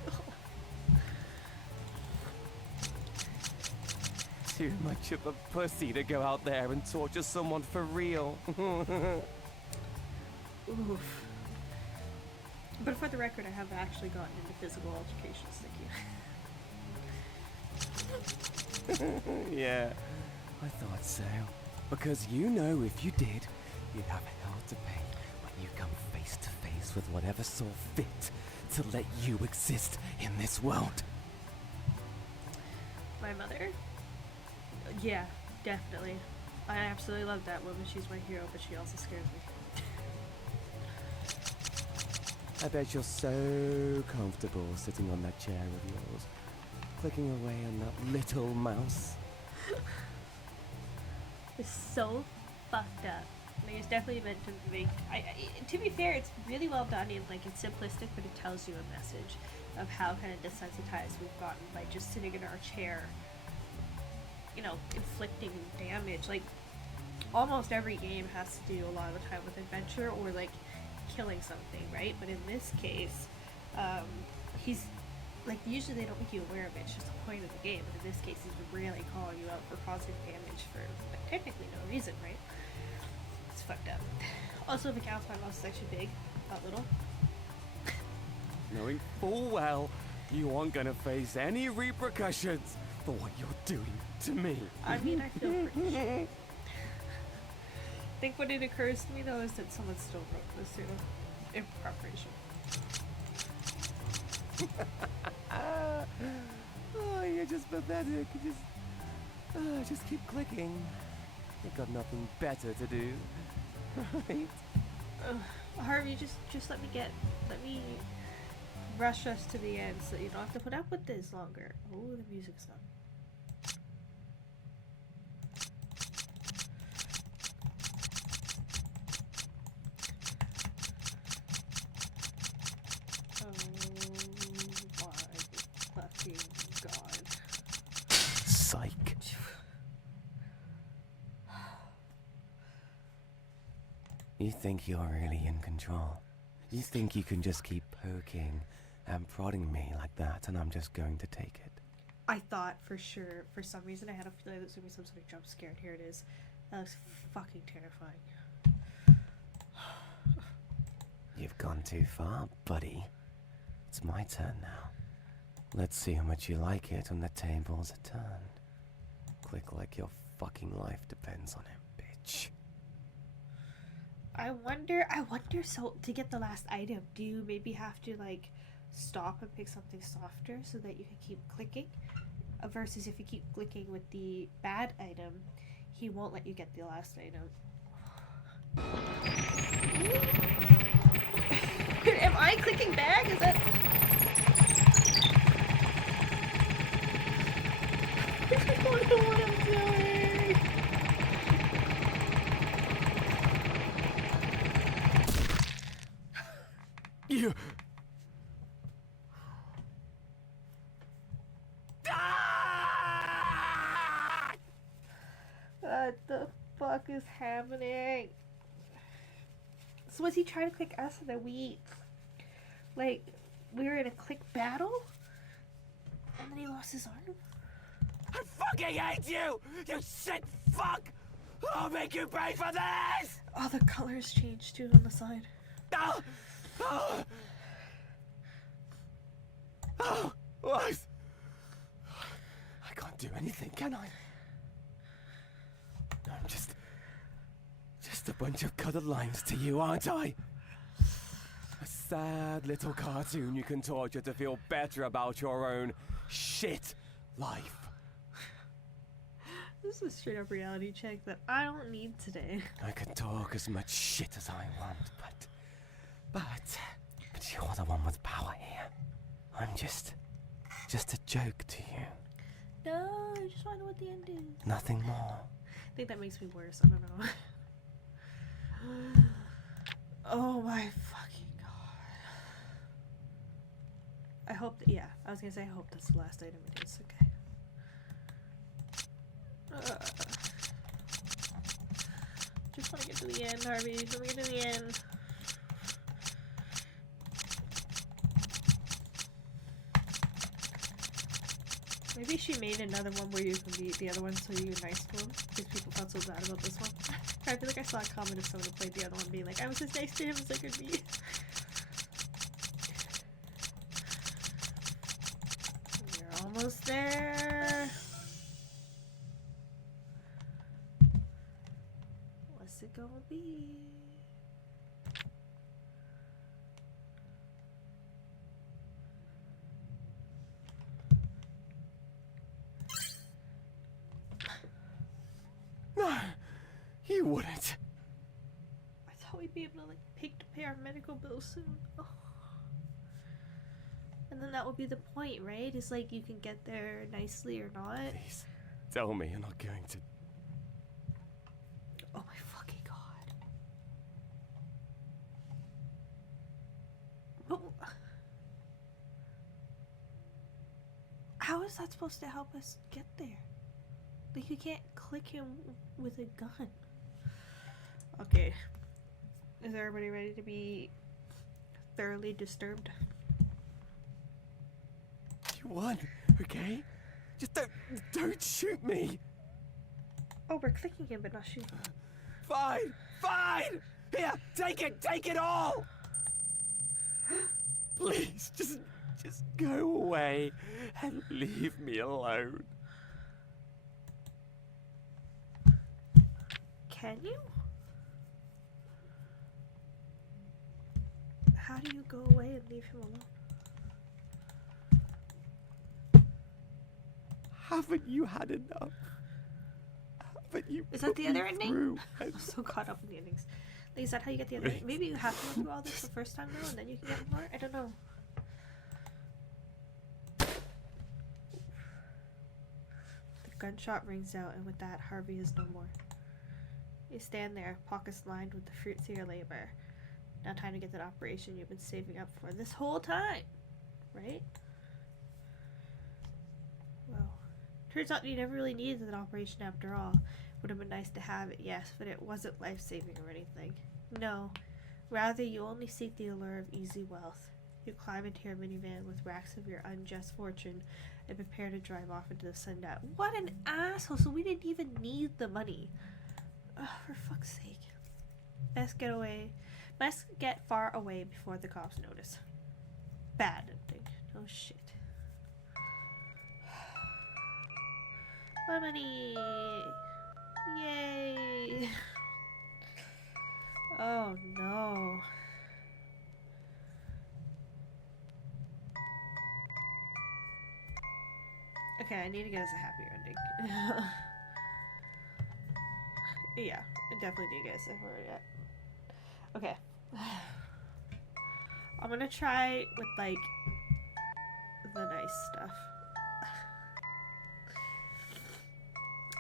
Too much of a pussy to go out there and torture someone for real. Oof. But for the record, I have actually gotten into physical altercations, thank you. Yeah, I thought so. Because you know if you did, you'd have hell to pay when you come face to face with whatever saw fit to let you exist in this world. My mother? Yeah, definitely. I absolutely love that woman. She's my hero, but she also scares me. I bet you're so comfortable sitting on that chair of yours, clicking away on that little mouse. It's so fucked up. Like, it's definitely meant to make. To be fair, it's really well done. And like, it's simplistic, but it tells you a message of how kind of desensitized we've gotten by just sitting in our chair. You know, inflicting damage. Like, almost every game has to do a lot of the time with adventure or like killing something, right? But in this case, he's like, usually they don't make you aware of it, it's just the point of the game, but in this case he's really calling you out for causing damage for like technically no reason, right? It's fucked up. Also, if it counts, my mouse is actually big, not little. Knowing full well you aren't gonna face any repercussions for what you're doing to me. I mean, I feel pretty sure. I think what it occurs to me though is that someone still wrote this in preparation. Oh, you're just pathetic. Just keep clicking. You've got nothing better to do, right? Harvey, just let me rush us to the end so you don't have to put up with this longer. Oh, the music's on. Psych. You think you're really in control? You think you can just keep poking and prodding me like that and I'm just going to take it? I thought for sure, for some reason, I had a feeling there was going to be some sort of jump scare, and here it is. That was fucking terrifying. You've gone too far, buddy. It's my turn now. Let's see how much you like it when the tables are turned. Click like your fucking life depends on it, bitch. I wonder, so to get the last item, do you maybe have to, like, stop and pick something softer so that you can keep clicking? Versus if you keep clicking with the bad item, he won't let you get the last item. Am I clicking back? Is that... I don't know what I'm doing. You... What the fuck is happening? So was he trying to click us and then we... Like, we were in a click battle? And then he lost his arm? I fucking hate you! You sick fuck! I'll make you pay for this! Oh, the colors changed too on the side. Oh! Oh! Oh! What? I can't do anything, can I? I'm just a bunch of colored lines to you, aren't I? A sad little cartoon you can torture to feel better about your own shit life. This is a straight up reality check that I don't need today. I can talk as much shit as I want, but you're the one with power here. I'm just a joke to you. No, I just want to know what the end is. Nothing more. I think that makes me worse. I don't know. Oh my fucking god. I hope that, yeah, I was gonna say I hope that's the last item it is. Okay. Just want to get to the end, Harvey. Just want to get to the end. Maybe she made another one where you can beat the other one so you're nice to him. Because people felt so bad about this one. I feel like I saw a comment of someone who played the other one being like, I was as nice to him as I could be. We're almost there. What's it gonna be? No, you wouldn't. I thought we'd be able to, like, pay our medical bills soon. Oh. And then that would be the point, right? It's like you can get there nicely or not. Please, tell me you're not going to. Oh my fucking god. But how is that supposed to help us get there? Like, you can't click him with a gun. Okay. Is everybody ready to be thoroughly disturbed? You won, okay? Just don't shoot me. Oh, we're clicking him but not shooting. Fine, fine. Here, take it all. Please, just go away and leave me alone. Can you? How do you go away and leave him alone? Haven't you had enough? Haven't you? Is that the other ending? Through? I'm so caught up in the endings. Like, is that how you get the other? Wait. Maybe you have to go through all this the first time though, and then you can get more. I don't know. The gunshot rings out, and with that, Harvey is no more. You stand there, pockets lined with the fruits of your labor. Now time to get that operation you've been saving up for this whole time, right? Well, turns out you never really needed an operation after all. Would have been nice to have it, yes, but it wasn't life-saving or anything. No, rather you only seek the allure of easy wealth. You climb into your minivan with racks of your unjust fortune and prepare to drive off into the sundown. What an asshole! So we didn't even need the money. Oh, for fuck's sake. Best get far away before the cops notice. Bad ending. Oh shit. Bloodmoney! Yay! Oh no. Okay, I need to get us a happier ending. Yeah, I definitely need to get us a happier ending. Okay. I'm gonna try with like the nice stuff.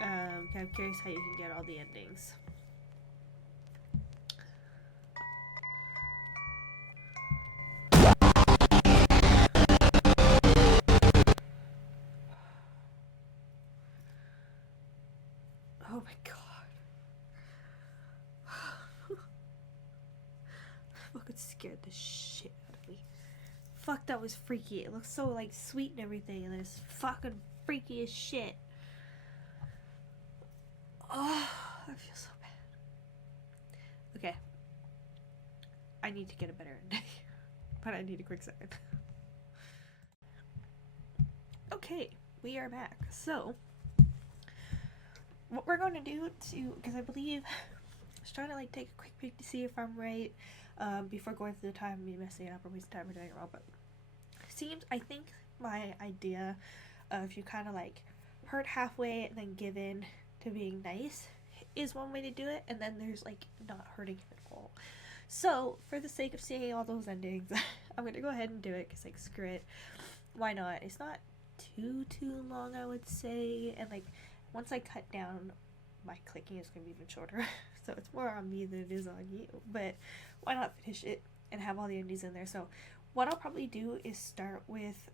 Okay, I'm curious how you can get all the endings. Oh my god. Fucking scared the shit out of me. Fuck, that was freaky. It looks so like sweet and everything, and then it's fucking freaky as shit. Oh, I feel so bad. Okay. I need to get a better ending. But I need a quick second. Okay, we are back. So, what we're going to do because I believe I was trying to like take a quick peek to see if I'm right before going through the time and me messing it up or wasting time or doing it wrong, but I think my idea of you kind of like hurt halfway and then give in to being nice is one way to do it, and then there's like not hurting him at all. So for the sake of seeing all those endings, I'm gonna go ahead and do it because like screw it, why not? It's not too long, I would say, and like once I cut down, my clicking is gonna be even shorter. So it's more on me than it is on you, but why not finish it and have all the endings in there? So what I'll probably do is start with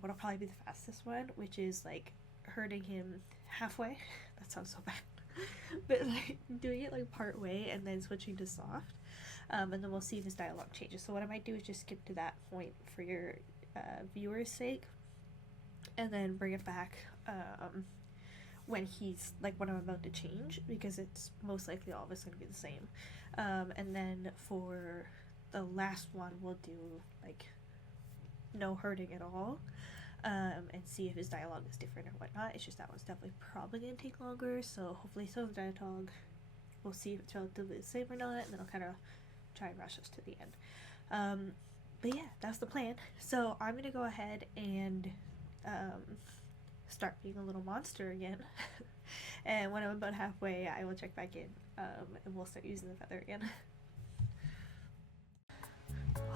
what'll probably be the fastest one, which is like hurting him halfway. That sounds so bad. But like doing it like part way and then switching to soft, and then we'll see if his dialogue changes. So what I might do is just skip to that point for your viewers' sake, and then bring it back when he's like when I'm about to change, because it's most likely all of it's going to be the same. And then for the last one we'll do like no hurting at all, and see if his dialogue is different or whatnot. It's just that one's definitely probably going to take longer, so hopefully some of the dialogue we'll see if it's relatively the same or not, and then I'll kind of try and rush us to the end. But yeah, that's the plan. So I'm going to go ahead and start being a little monster again. And when I'm about halfway, I will check back in, and we'll start using the feather again.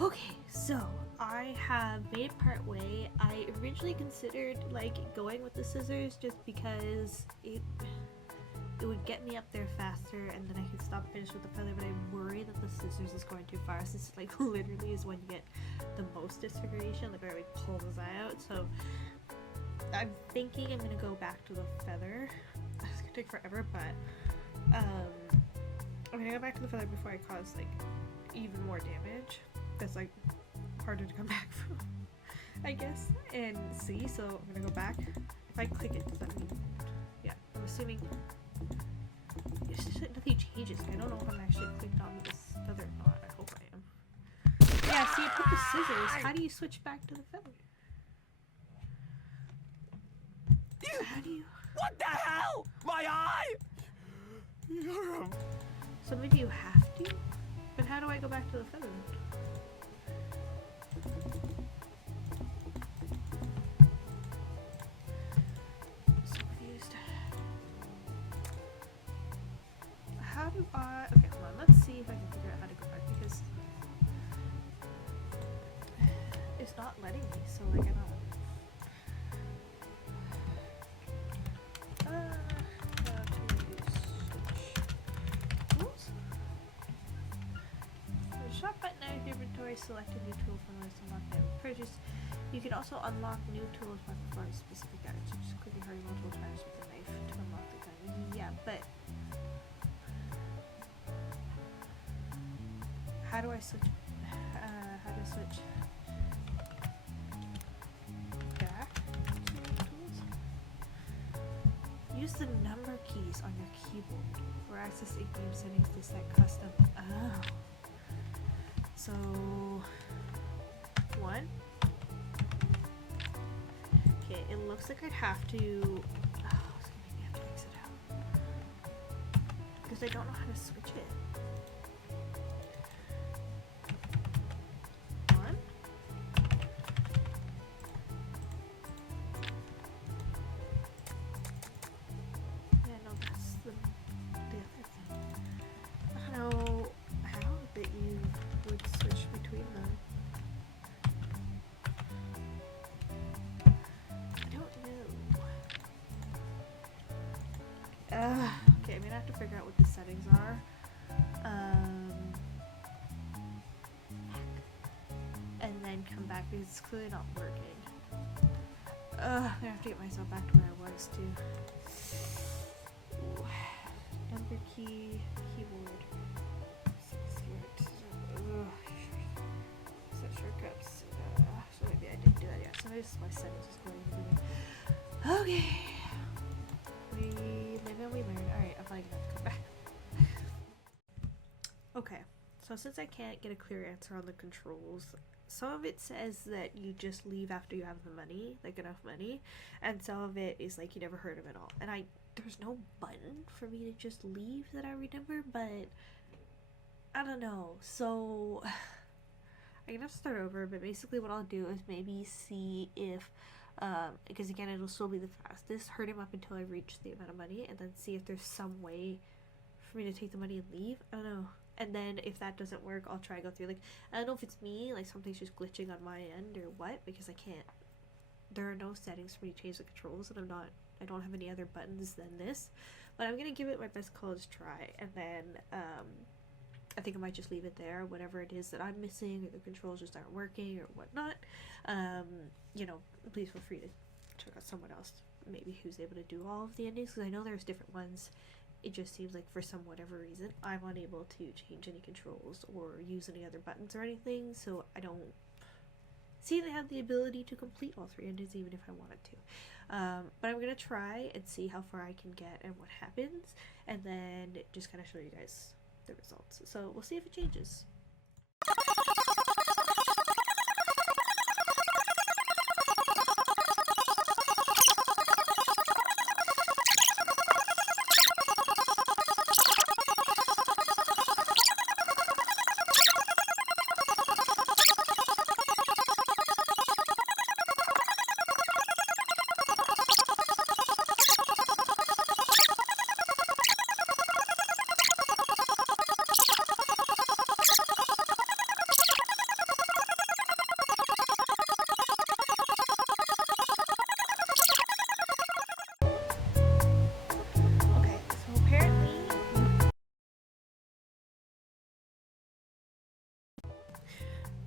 Okay, so I have made part way. I originally considered like going with the scissors just because it would get me up there faster, and then I could stop finish with the feather, but I worry that the scissors is going too far. This like literally is when you get the most disfiguration, like where we pull his eye out. So I'm thinking I'm gonna go back to the feather. It's gonna take forever, but I'm gonna go back to the feather before I cause like even more damage. That's like harder to come back from, I guess, and see. So I'm gonna go back. If I click it, does that mean? Yeah, I'm assuming it's just that nothing changes. I don't know if I'm actually clicked on this feather or not. I hope I am. Yeah, see, you put the scissors. How do you switch back to the feather? How do you? What the hell? My eye! So maybe you have to? But how do I go back to the feather? So confused. How do I... Okay, hold on. Let's see if I can figure out how to go back, because it's not letting me, so like I don't... Shop button out of your inventory, select a new tool from the list of unlocked items purchased. You can also unlock new tools by performing specific items, such as clicking hurry multiple times with the knife to unlock the gun. Yeah, but how do I switch? How do I switch? use the number keys on your keyboard or access in-game settings to set custom. Oh. So 1. Okay, it looks like I'd have to. Oh, it's gonna make me have to exit out because I don't know how to switch it. 1. Yeah, no, that's the other thing. I don't know how that you would switch between them. I don't know. Okay, I'm gonna have to figure out what the settings are. And then come back because it's clearly not working. I'm gonna have to get myself back to where I was too. Ooh. Number key, keyboard. Set shortcuts. So maybe I didn't do that yet. So maybe this is my settings is going to be. Okay. We live and we learn. Alright, I'm probably gonna have to come back. Okay, so since I can't get a clear answer on the controls, some of it says that you just leave after you have the money, like enough money, and some of it is like you never heard of it all. And there's no button for me to just leave that I remember, but I don't know. So I'm gonna have to start over, but basically what I'll do is maybe see if because again it'll still be the fastest, hurt him up until I reach the amount of money, and then see if there's some way for me to take the money and leave. I don't know. And then if that doesn't work, I'll try to go through, like, I don't know if it's me, like something's just glitching on my end or what, because I can't, there are no settings for me to change the controls, and I don't have any other buttons than this, but I'm gonna give it my best college try, and then I think I might just leave it there, whatever it is that I'm missing, or the controls just aren't working or whatnot. You know, please feel free to check out someone else maybe who's able to do all of the endings, because I know there's different ones. It just seems like for whatever reason I'm unable to change any controls or use any other buttons or anything, so I don't see they have the ability to complete all 3 endings even if I wanted to. But I'm gonna try and see how far I can get and what happens, and then just kind of show you guys the results. So we'll see if it changes.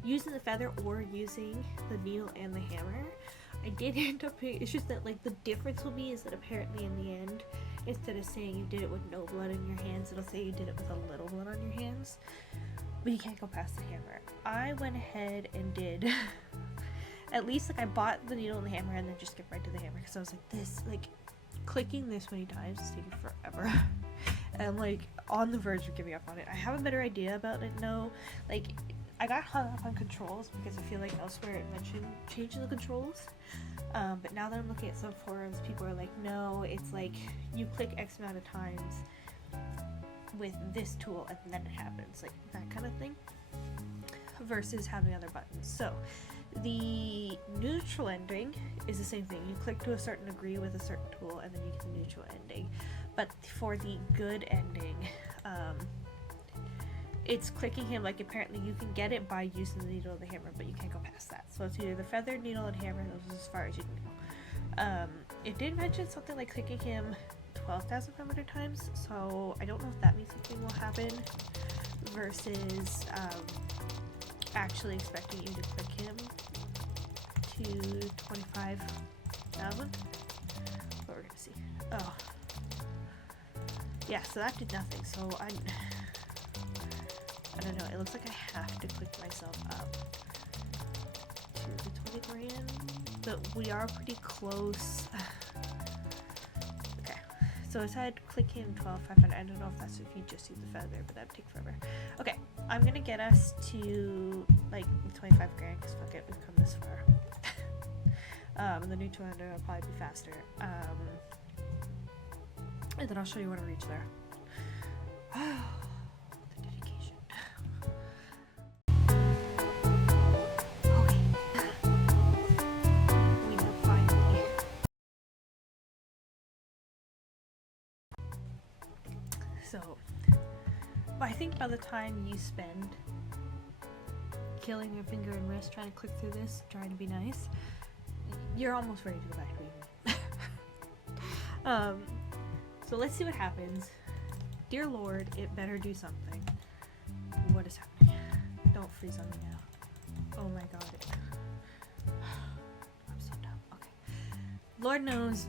Using the feather or using the needle and the hammer, I did end up picking, it's just that like the difference will be is that apparently in the end, instead of saying you did it with no blood in your hands, it'll say you did it with a little blood on your hands, but you can't go past the hammer. I went ahead and did at least, like, I bought the needle and the hammer and then just skipped right to the hammer because I was like, this, like, clicking this many times is taking forever. And I'm like on the verge of giving up on it. I have a better idea about it now. Like, I got hung up on controls because I feel like elsewhere it mentioned changing the controls. But now that I'm looking at some forums, people are like, no, it's like you click X amount of times with this tool and then it happens, like that kind of thing, versus having other buttons. So the neutral ending is the same thing. You click to a certain degree with a certain tool and then you get the neutral ending. But for the good ending, it's clicking him, like apparently you can get it by using the needle and the hammer, but you can't go past that. So it's either the feather, needle, and hammer, those is as far as you can go. It did mention something like clicking him 12,500 times, so I don't know if that means something will happen versus actually expecting you to click him to 25,000. But we're gonna see. Oh. Yeah, so that did nothing, so I don't know, it looks like I have to click myself up to the 20 grand, but we are pretty close. Okay, So it said click in 12,500. I don't know if that's if you just use the feather, but that'd take forever. Okay, I'm gonna get us to like 25 grand because fuck it, we've come this far. The new 200 will probably be faster. And then I'll show you when I reach there. The dedication. Okay. We have finally. So, I think by the time you spend killing your finger and wrist trying to click through this, trying to be nice, you're almost ready to go back to eating. So let's see what happens. Dear Lord, it better do something. What is happening? Don't freeze on me now. Oh my god. I'm so dumb. Okay. Lord knows,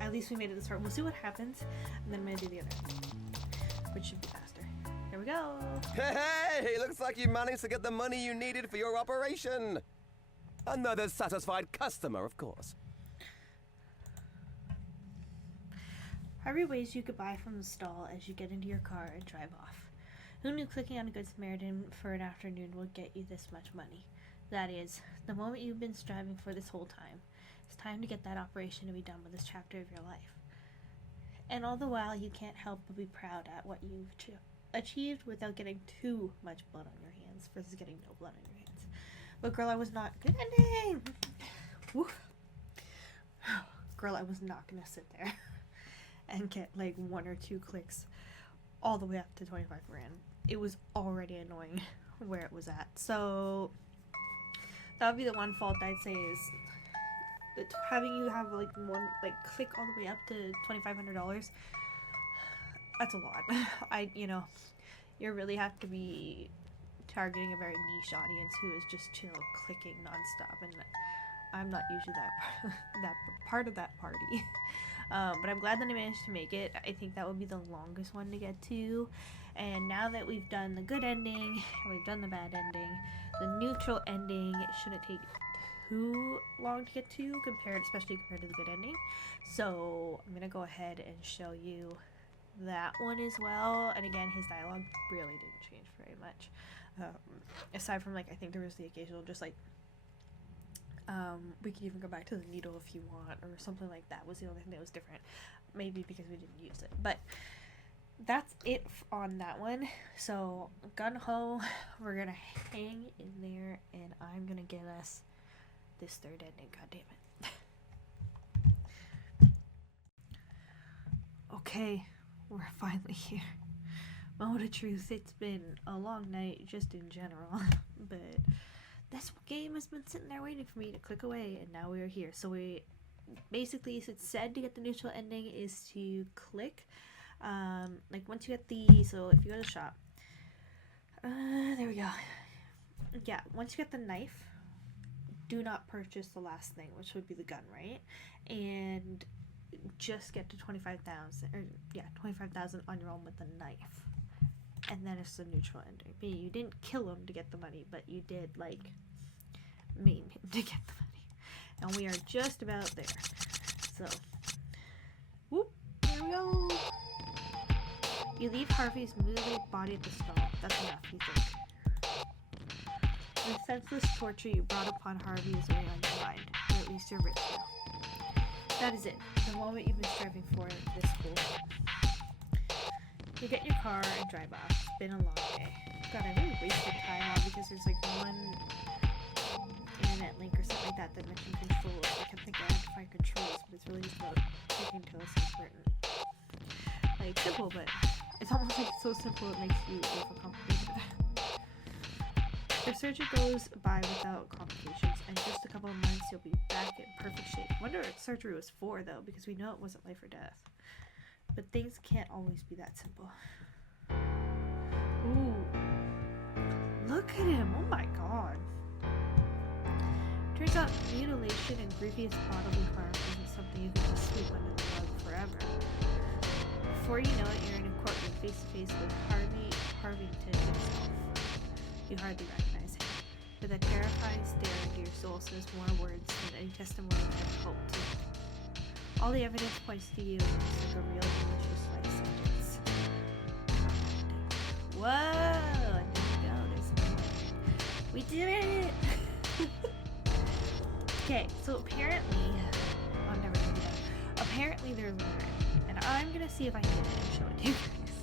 at least we made it this far. We'll see what happens, and then I'm gonna do the other end, which should be faster. Here we go. Hey, looks like you managed to get the money you needed for your operation. Another satisfied customer, of course. Harvey waves you goodbye from the stall as you get into your car and drive off. Who knew clicking on a Good Samaritan for an afternoon would get you this much money? That is, the moment you've been striving for this whole time. It's time to get that operation to be done with this chapter of your life. And all the while, you can't help but be proud at what you've achieved without getting too much blood on your hands versus getting no blood on your hands. But girl, I was not... Good ending! Woof. Girl, I was not gonna sit there and get like 1 or 2 clicks all the way up to 25 grand. It was already annoying where it was at. So that would be the one fault I'd say is that having you have like one like click all the way up to $2,500. That's a lot. You really have to be targeting a very niche audience who is just clicking nonstop, and I'm not usually that part of that party. But I'm glad that I managed to make it. I think that would be the longest one to get to. And now that we've done the good ending, and we've done the bad ending, the neutral ending shouldn't take too long to get to, especially compared to the good ending. So I'm going to go ahead and show you that one as well. And again, his dialogue really didn't change very much. Aside from, I think there was the occasional just, we could even go back to the needle if you want, or something like that was the only thing that was different. Maybe because we didn't use it. But that's it on that one. So, gun-ho, we're gonna hang in there, and I'm gonna get us this third ending, goddammit. Okay, we're finally here. Moment of truth, it's been a long night just in general, but this game has been sitting there waiting for me to click away, and now we are here. So we basically, it's said to get the neutral ending is to click, once you get so if you go to the shop, there we go. Yeah, once you get the knife, do not purchase the last thing, which would be the gun, right? And just get to 25,000, or yeah, 25,000 on your own with the knife. And then it's the neutral ending. Meaning you didn't kill him to get the money, but you did, maim him to get the money. And we are just about there. So, whoop, there we go. You leave Harvey's mutilated body at the stall. That's enough, you think. The senseless torture you brought upon Harvey is weighing on your mind, or at least your wrist now. That is it. The moment you've been striving for this whole time. You get in your car and drive off. It's been a long day. God, I really wasted time on because there's one internet link or something like that that mentioned controls. I kept thinking I had to find controls, but it's really just about taking to us important. Simple, but it's almost it's so simple it makes you overcomplicated. The surgery goes by without complications, and in just a couple of months you'll be back in perfect shape. I wonder what surgery was for, though, because we know it wasn't life or death. But things can't always be that simple. Ooh. Look at him. Oh my god. Turns out mutilation and grievous bodily harm isn't something you can just sweep under the rug forever. Before you know it, you're in a courtroom face to face with Harvington himself. You hardly recognize him. With a terrifying stare into your soul says more words than any testimony can hope to. All the evidence points to you. It's like a real delicious life sentence. Whoa! There we go. There's a We did it! Okay, so apparently... Oh, never mind. Apparently there's a rat. And I'm gonna see if I can get it and show it to you guys.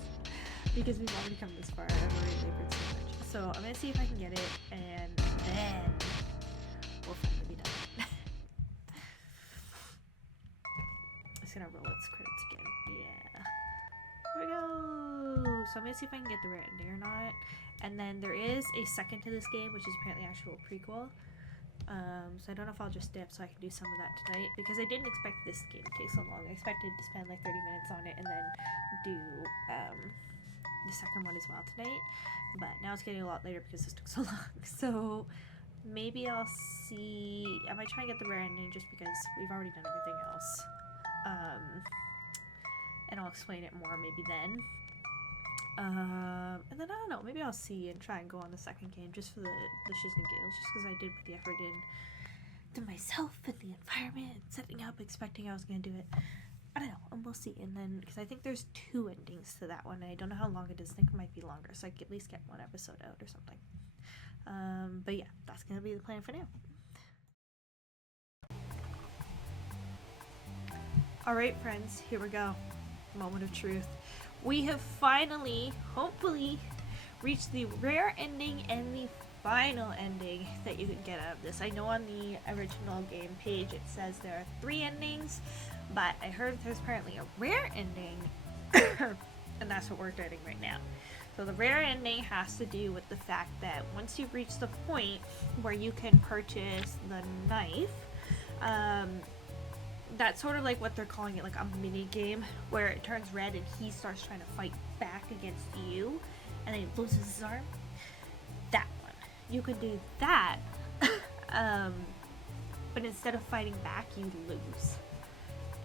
Because we've already come this far. I've already labored so much. So I'm gonna see if I can get it, and then we'll finally be done. It's gonna roll its credits again. Yeah. There we go. So I'm gonna see if I can get the rare ending or not. And then there is a second to this game, which is apparently actual prequel. So I don't know if I'll just dip so I can do some of that tonight, because I didn't expect this game to take so long. I expected to spend like 30 minutes on it and then do the second one as well tonight. But now it's getting a lot later because this took so long. So maybe I'll see. I might try and get the rare ending just because we've already done everything else. And I'll explain it more maybe then. And then I don't know, maybe I'll see and try and go on the second game just for the shiz and giggles, just because I did put the effort in to myself and the environment, setting up, expecting I was going to do it. I don't know, and we'll see. And then, because I think there's 2 endings to that one, and I don't know how long it is. I think it might be longer, so I could at least get 1 episode out or something. But yeah, that's going to be the plan for now. Alright friends, here we go. Moment of truth. We have finally, hopefully, reached the rare ending and the final ending that you can get out of this. I know on the original game page it says there are 3 endings, but I heard there's apparently a rare ending, and that's what we're getting right now. So the rare ending has to do with the fact that once you've reached the point where you can purchase the knife, that's sort of like what they're calling it, like a mini game, where it turns red and he starts trying to fight back against you, and then he loses his arm. That one. You can do that, but instead of fighting back, you lose.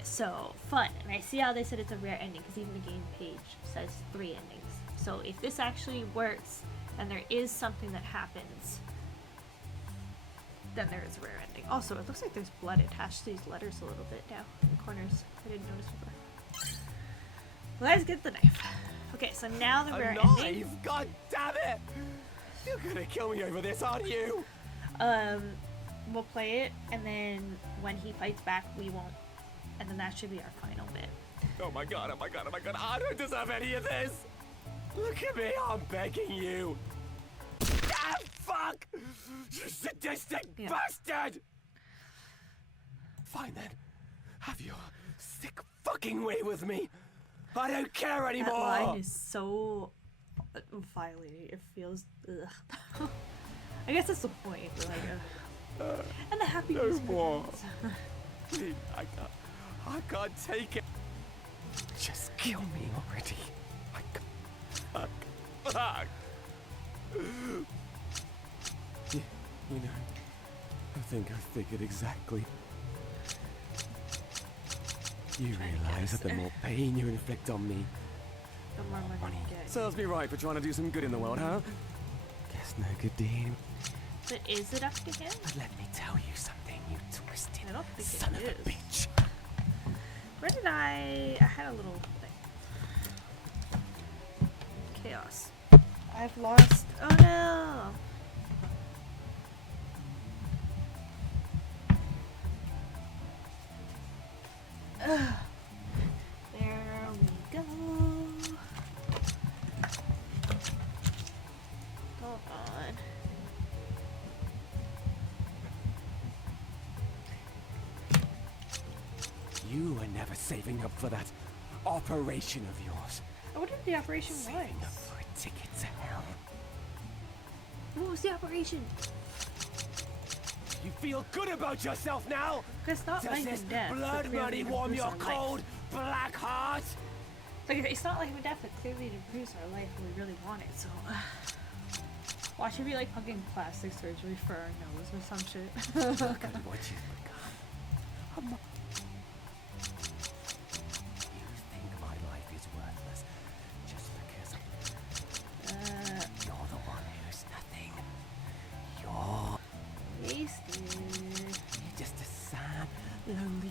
So, fun. And I see how they said it's a rare ending, because even the game page says 3 endings. So if this actually works, and there is something that happens, then there is a rare ending. Also, it looks like there's blood attached to these letters a little bit now in the corners. I didn't notice before. Let's get the knife. Okay, so now the rare ending. God damn it! You're gonna kill me over this, aren't you? We'll play it, and then when he fights back, we won't. And then that should be our final bit. Oh my god, oh my god, oh my god, I don't deserve any of this! Look at me, I'm begging you! Ah, fuck! You sadistic bastard! Fine then, have your sick fucking way with me! I don't care anymore! That line is so violating, it feels, ugh. I guess that's the point, like, and the happiness. No more. Please, I can't take it. Just kill me already. Fuck. You know, I think I figured exactly. You realize that the more pain you inflict on me, The more money you get. serves me right for trying to do some good in the world, huh? Guess no good deed. But is it up to him? But let me tell you something, you twisted I don't think son it of a is. bitch. Where did I had a little thing. Chaos. I've lost. Oh no! Ugh. There we go. Hold on. You were never saving up for that operation of yours. I wonder what the operation Saving up was. for a ticket to hell. What was the operation? You feel good about yourself now? It's not Does life this and death. blood but clearly money it warm improves your our life. cold, black heart? Like, it's not life and death, but clearly it improves our life and we really want it, so... Watch it be like fucking plastic surgery for our nose or some shit. Look at what you've become. You think my life is worthless just because you're the one who's nothing. You're Wasted. just a sad, lonely...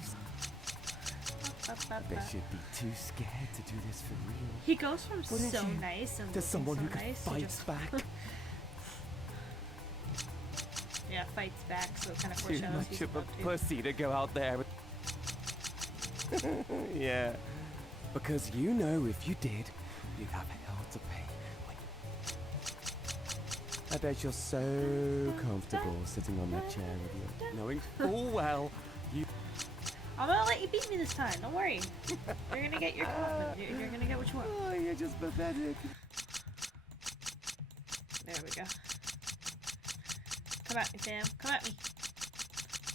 bet you'd be too scared to do this for real. He goes from Wouldn't so you? nice and To someone so who can nice to fight just back. yeah, fights back, so it kind of Too foreshadows much he's of a about to. pussy to go out there with. Yeah. Because you know if you did, you'd have hell to pay. I bet you're so comfortable sitting on that chair with you, knowing full well you. I'm gonna let you beat me this time. Don't worry. You're gonna get your comeuppance. You're gonna get what you want. Oh, you're just pathetic. There we go. Come at me, fam. Come at me.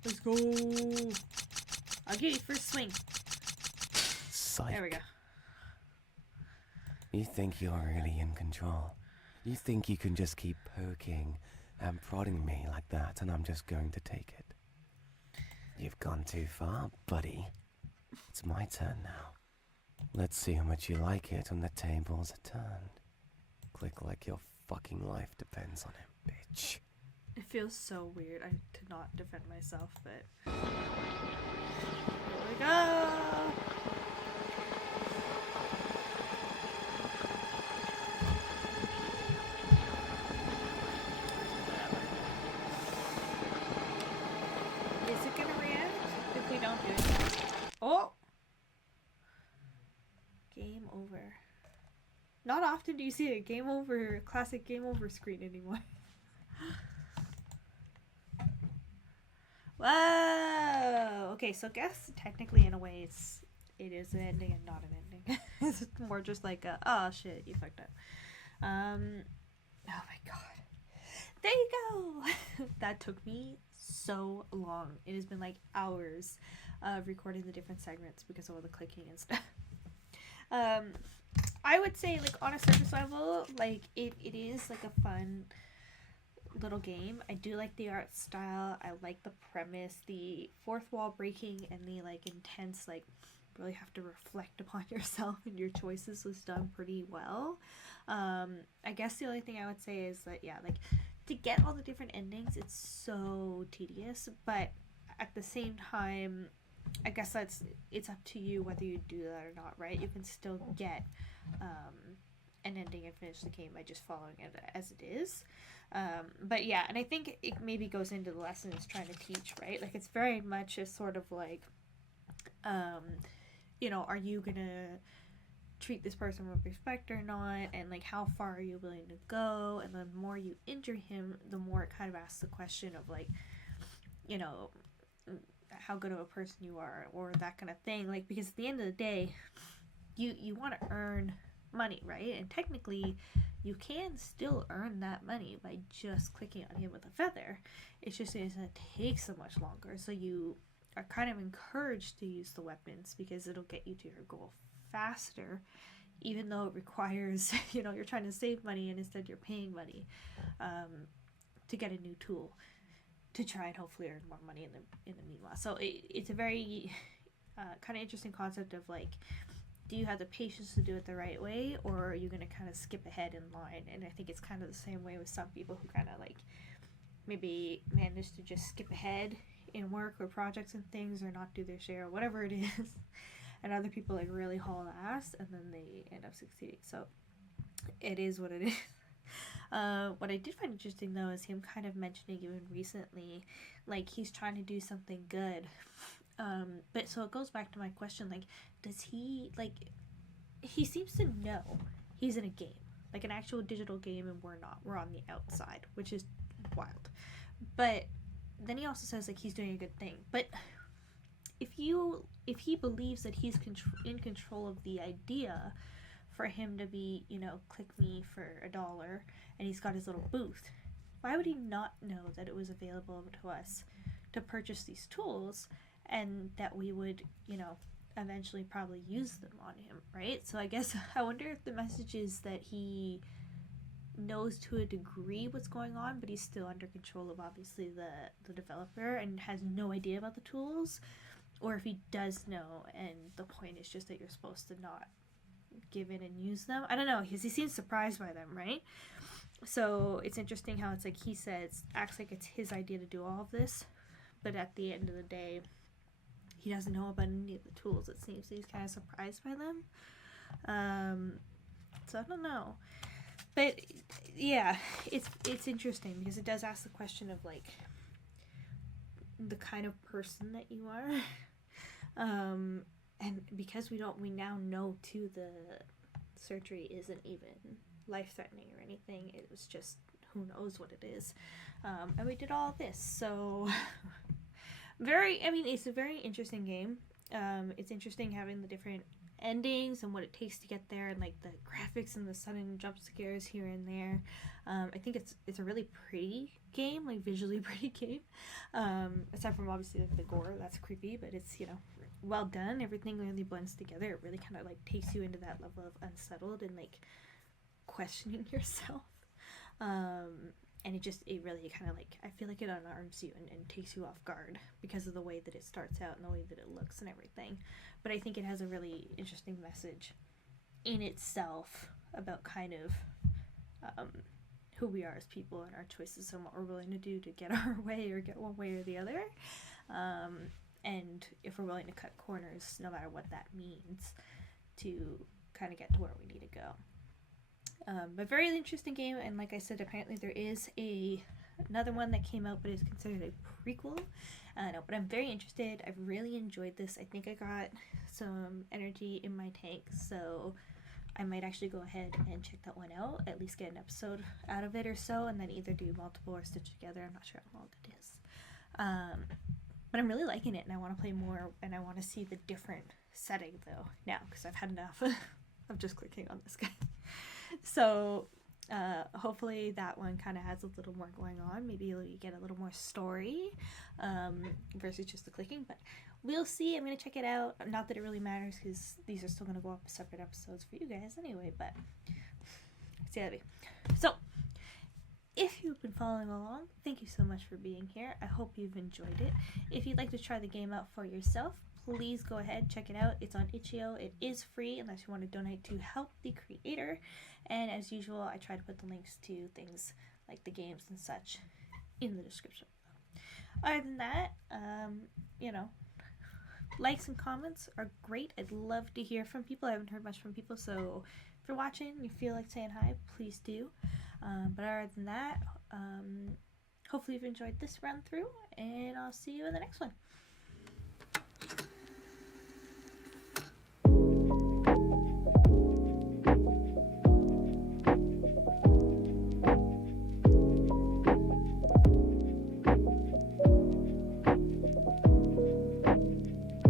Let's go. I'll get you first swing. Psych. There we go. You think you're really in control. You think you can just keep poking and prodding me like that and I'm just going to take it. You've gone too far, buddy. It's my turn now. Let's see how much you like it when the tables are turned. Click like your fucking life depends on it, bitch. It feels so weird. I did not defend myself, but here we go. Is it gonna react if we don't do it? Oh! Game over. Not often do you see a game over, classic game over screen anymore. Whoa! Okay, so I guess technically in a way it is an ending and not an ending. It's more just like a, oh shit, you fucked up. Oh my god. There you go! That took me so long. It has been like hours of recording the different segments because of all the clicking and stuff. I would say like on a surface level, like it is like a fun little game. I do like the art style. I like the premise, the fourth wall breaking and the like intense like really have to reflect upon yourself and your choices was done pretty well. I guess the only thing I would say is that yeah, like to get all the different endings it's so tedious, but at the same time I guess it's up to you whether you do that or not, right? You can still get an ending and finish the game by just following it as it is. But yeah, and I think it maybe goes into the lesson it's trying to teach, right? Like it's very much a sort of like, you know, are you gonna treat this person with respect or not? And like how far are you willing to go? And the more you injure him, the more it kind of asks the question of like, you know, how good of a person you are or that kind of thing. Like because at the end of the day, you want to earn money, right? And technically you can still earn that money by just clicking on him with a feather. It's just it's going to take so much longer, so you are kind of encouraged to use the weapons because it'll get you to your goal faster, even though it requires, you know, you're trying to save money and instead you're paying money to get a new tool to try and hopefully earn more money in the meanwhile. So it's a very kind of interesting concept of like, do you have the patience to do it the right way, or are you going to kind of skip ahead in line? And I think it's kind of the same way with some people who kind of like maybe manage to just skip ahead in work or projects and things, or not do their share or whatever it is. And other people like really haul ass and then they end up succeeding. So it is what it is. What I did find interesting though is him kind of mentioning even recently, like he's trying to do something good. But so it goes back to my question, like, does he, like, he seems to know he's in a game, like an actual digital game, and we're not, we're on the outside, which is wild. But then he also says, like, he's doing a good thing. But if he believes that he's in control of the idea for him to be, you know, click me for $1, and he's got his little booth, why would he not know that it was available to us to purchase these tools, and that we would, you know, eventually probably use them on him, right? So I guess I wonder if the message is that he knows to a degree what's going on, but he's still under control of obviously the developer and has no idea about the tools, or if he does know and the point is just that you're supposed to not give in and use them. I don't know, because he seems surprised by them, right? So it's interesting how it's like he says, acts like it's his idea to do all of this, but at the end of the day, he doesn't know about any of the tools. It seems he's kind of surprised by them. So I don't know. But yeah, it's interesting because it does ask the question of like the kind of person that you are. And because we now know too, the surgery isn't even life-threatening or anything. It was just, who knows what it is. And we did all of this, so it's a very interesting game. It's interesting having the different endings and what it takes to get there, and like the graphics and the sudden jump scares here and there. I think it's a really pretty game, like visually pretty game. Aside from obviously like the gore, that's creepy, but it's, you know, well done. Everything really blends together. It really kind of like takes you into that level of unsettled and like questioning yourself. And it really kind of like, I feel like it unarms you and takes you off guard because of the way that it starts out and the way that it looks and everything. But I think it has a really interesting message in itself about kind of who we are as people and our choices and what we're willing to do to get our way or get one way or the other. And if we're willing to cut corners, no matter what that means, to kind of get to where we need to go. But very interesting game, and like I said, apparently there is another one that came out, but is considered a prequel. But I'm very interested. I've really enjoyed this. I think I got some energy in my tank, so I might actually go ahead and check that one out, at least get an episode out of it or so, and then either do multiple or stitch together. I'm not sure how long it is. But I'm really liking it, and I want to play more, and I want to see the different setting, though, now, because I've had enough of just clicking on this guy. So hopefully that one kind of has a little more going on. Maybe you get a little more story versus just the clicking, but we'll see. I'm going to check it out. Not that it really matters, because these are still going to go up as separate episodes for you guys anyway, but see how that be. So if you've been following along, thank you so much for being here. I hope you've enjoyed it. If you'd like to try the game out for yourself, please go ahead, check it out. It's on itch.io. It is free unless you want to donate to help the creator. And as usual, I try to put the links to things like the games and such in the description. Other than that, likes and comments are great. I'd love to hear from people. I haven't heard much from people, so if you're watching and you feel like saying hi, please do. But other than that, hopefully you've enjoyed this run through, and I'll see you in the next one.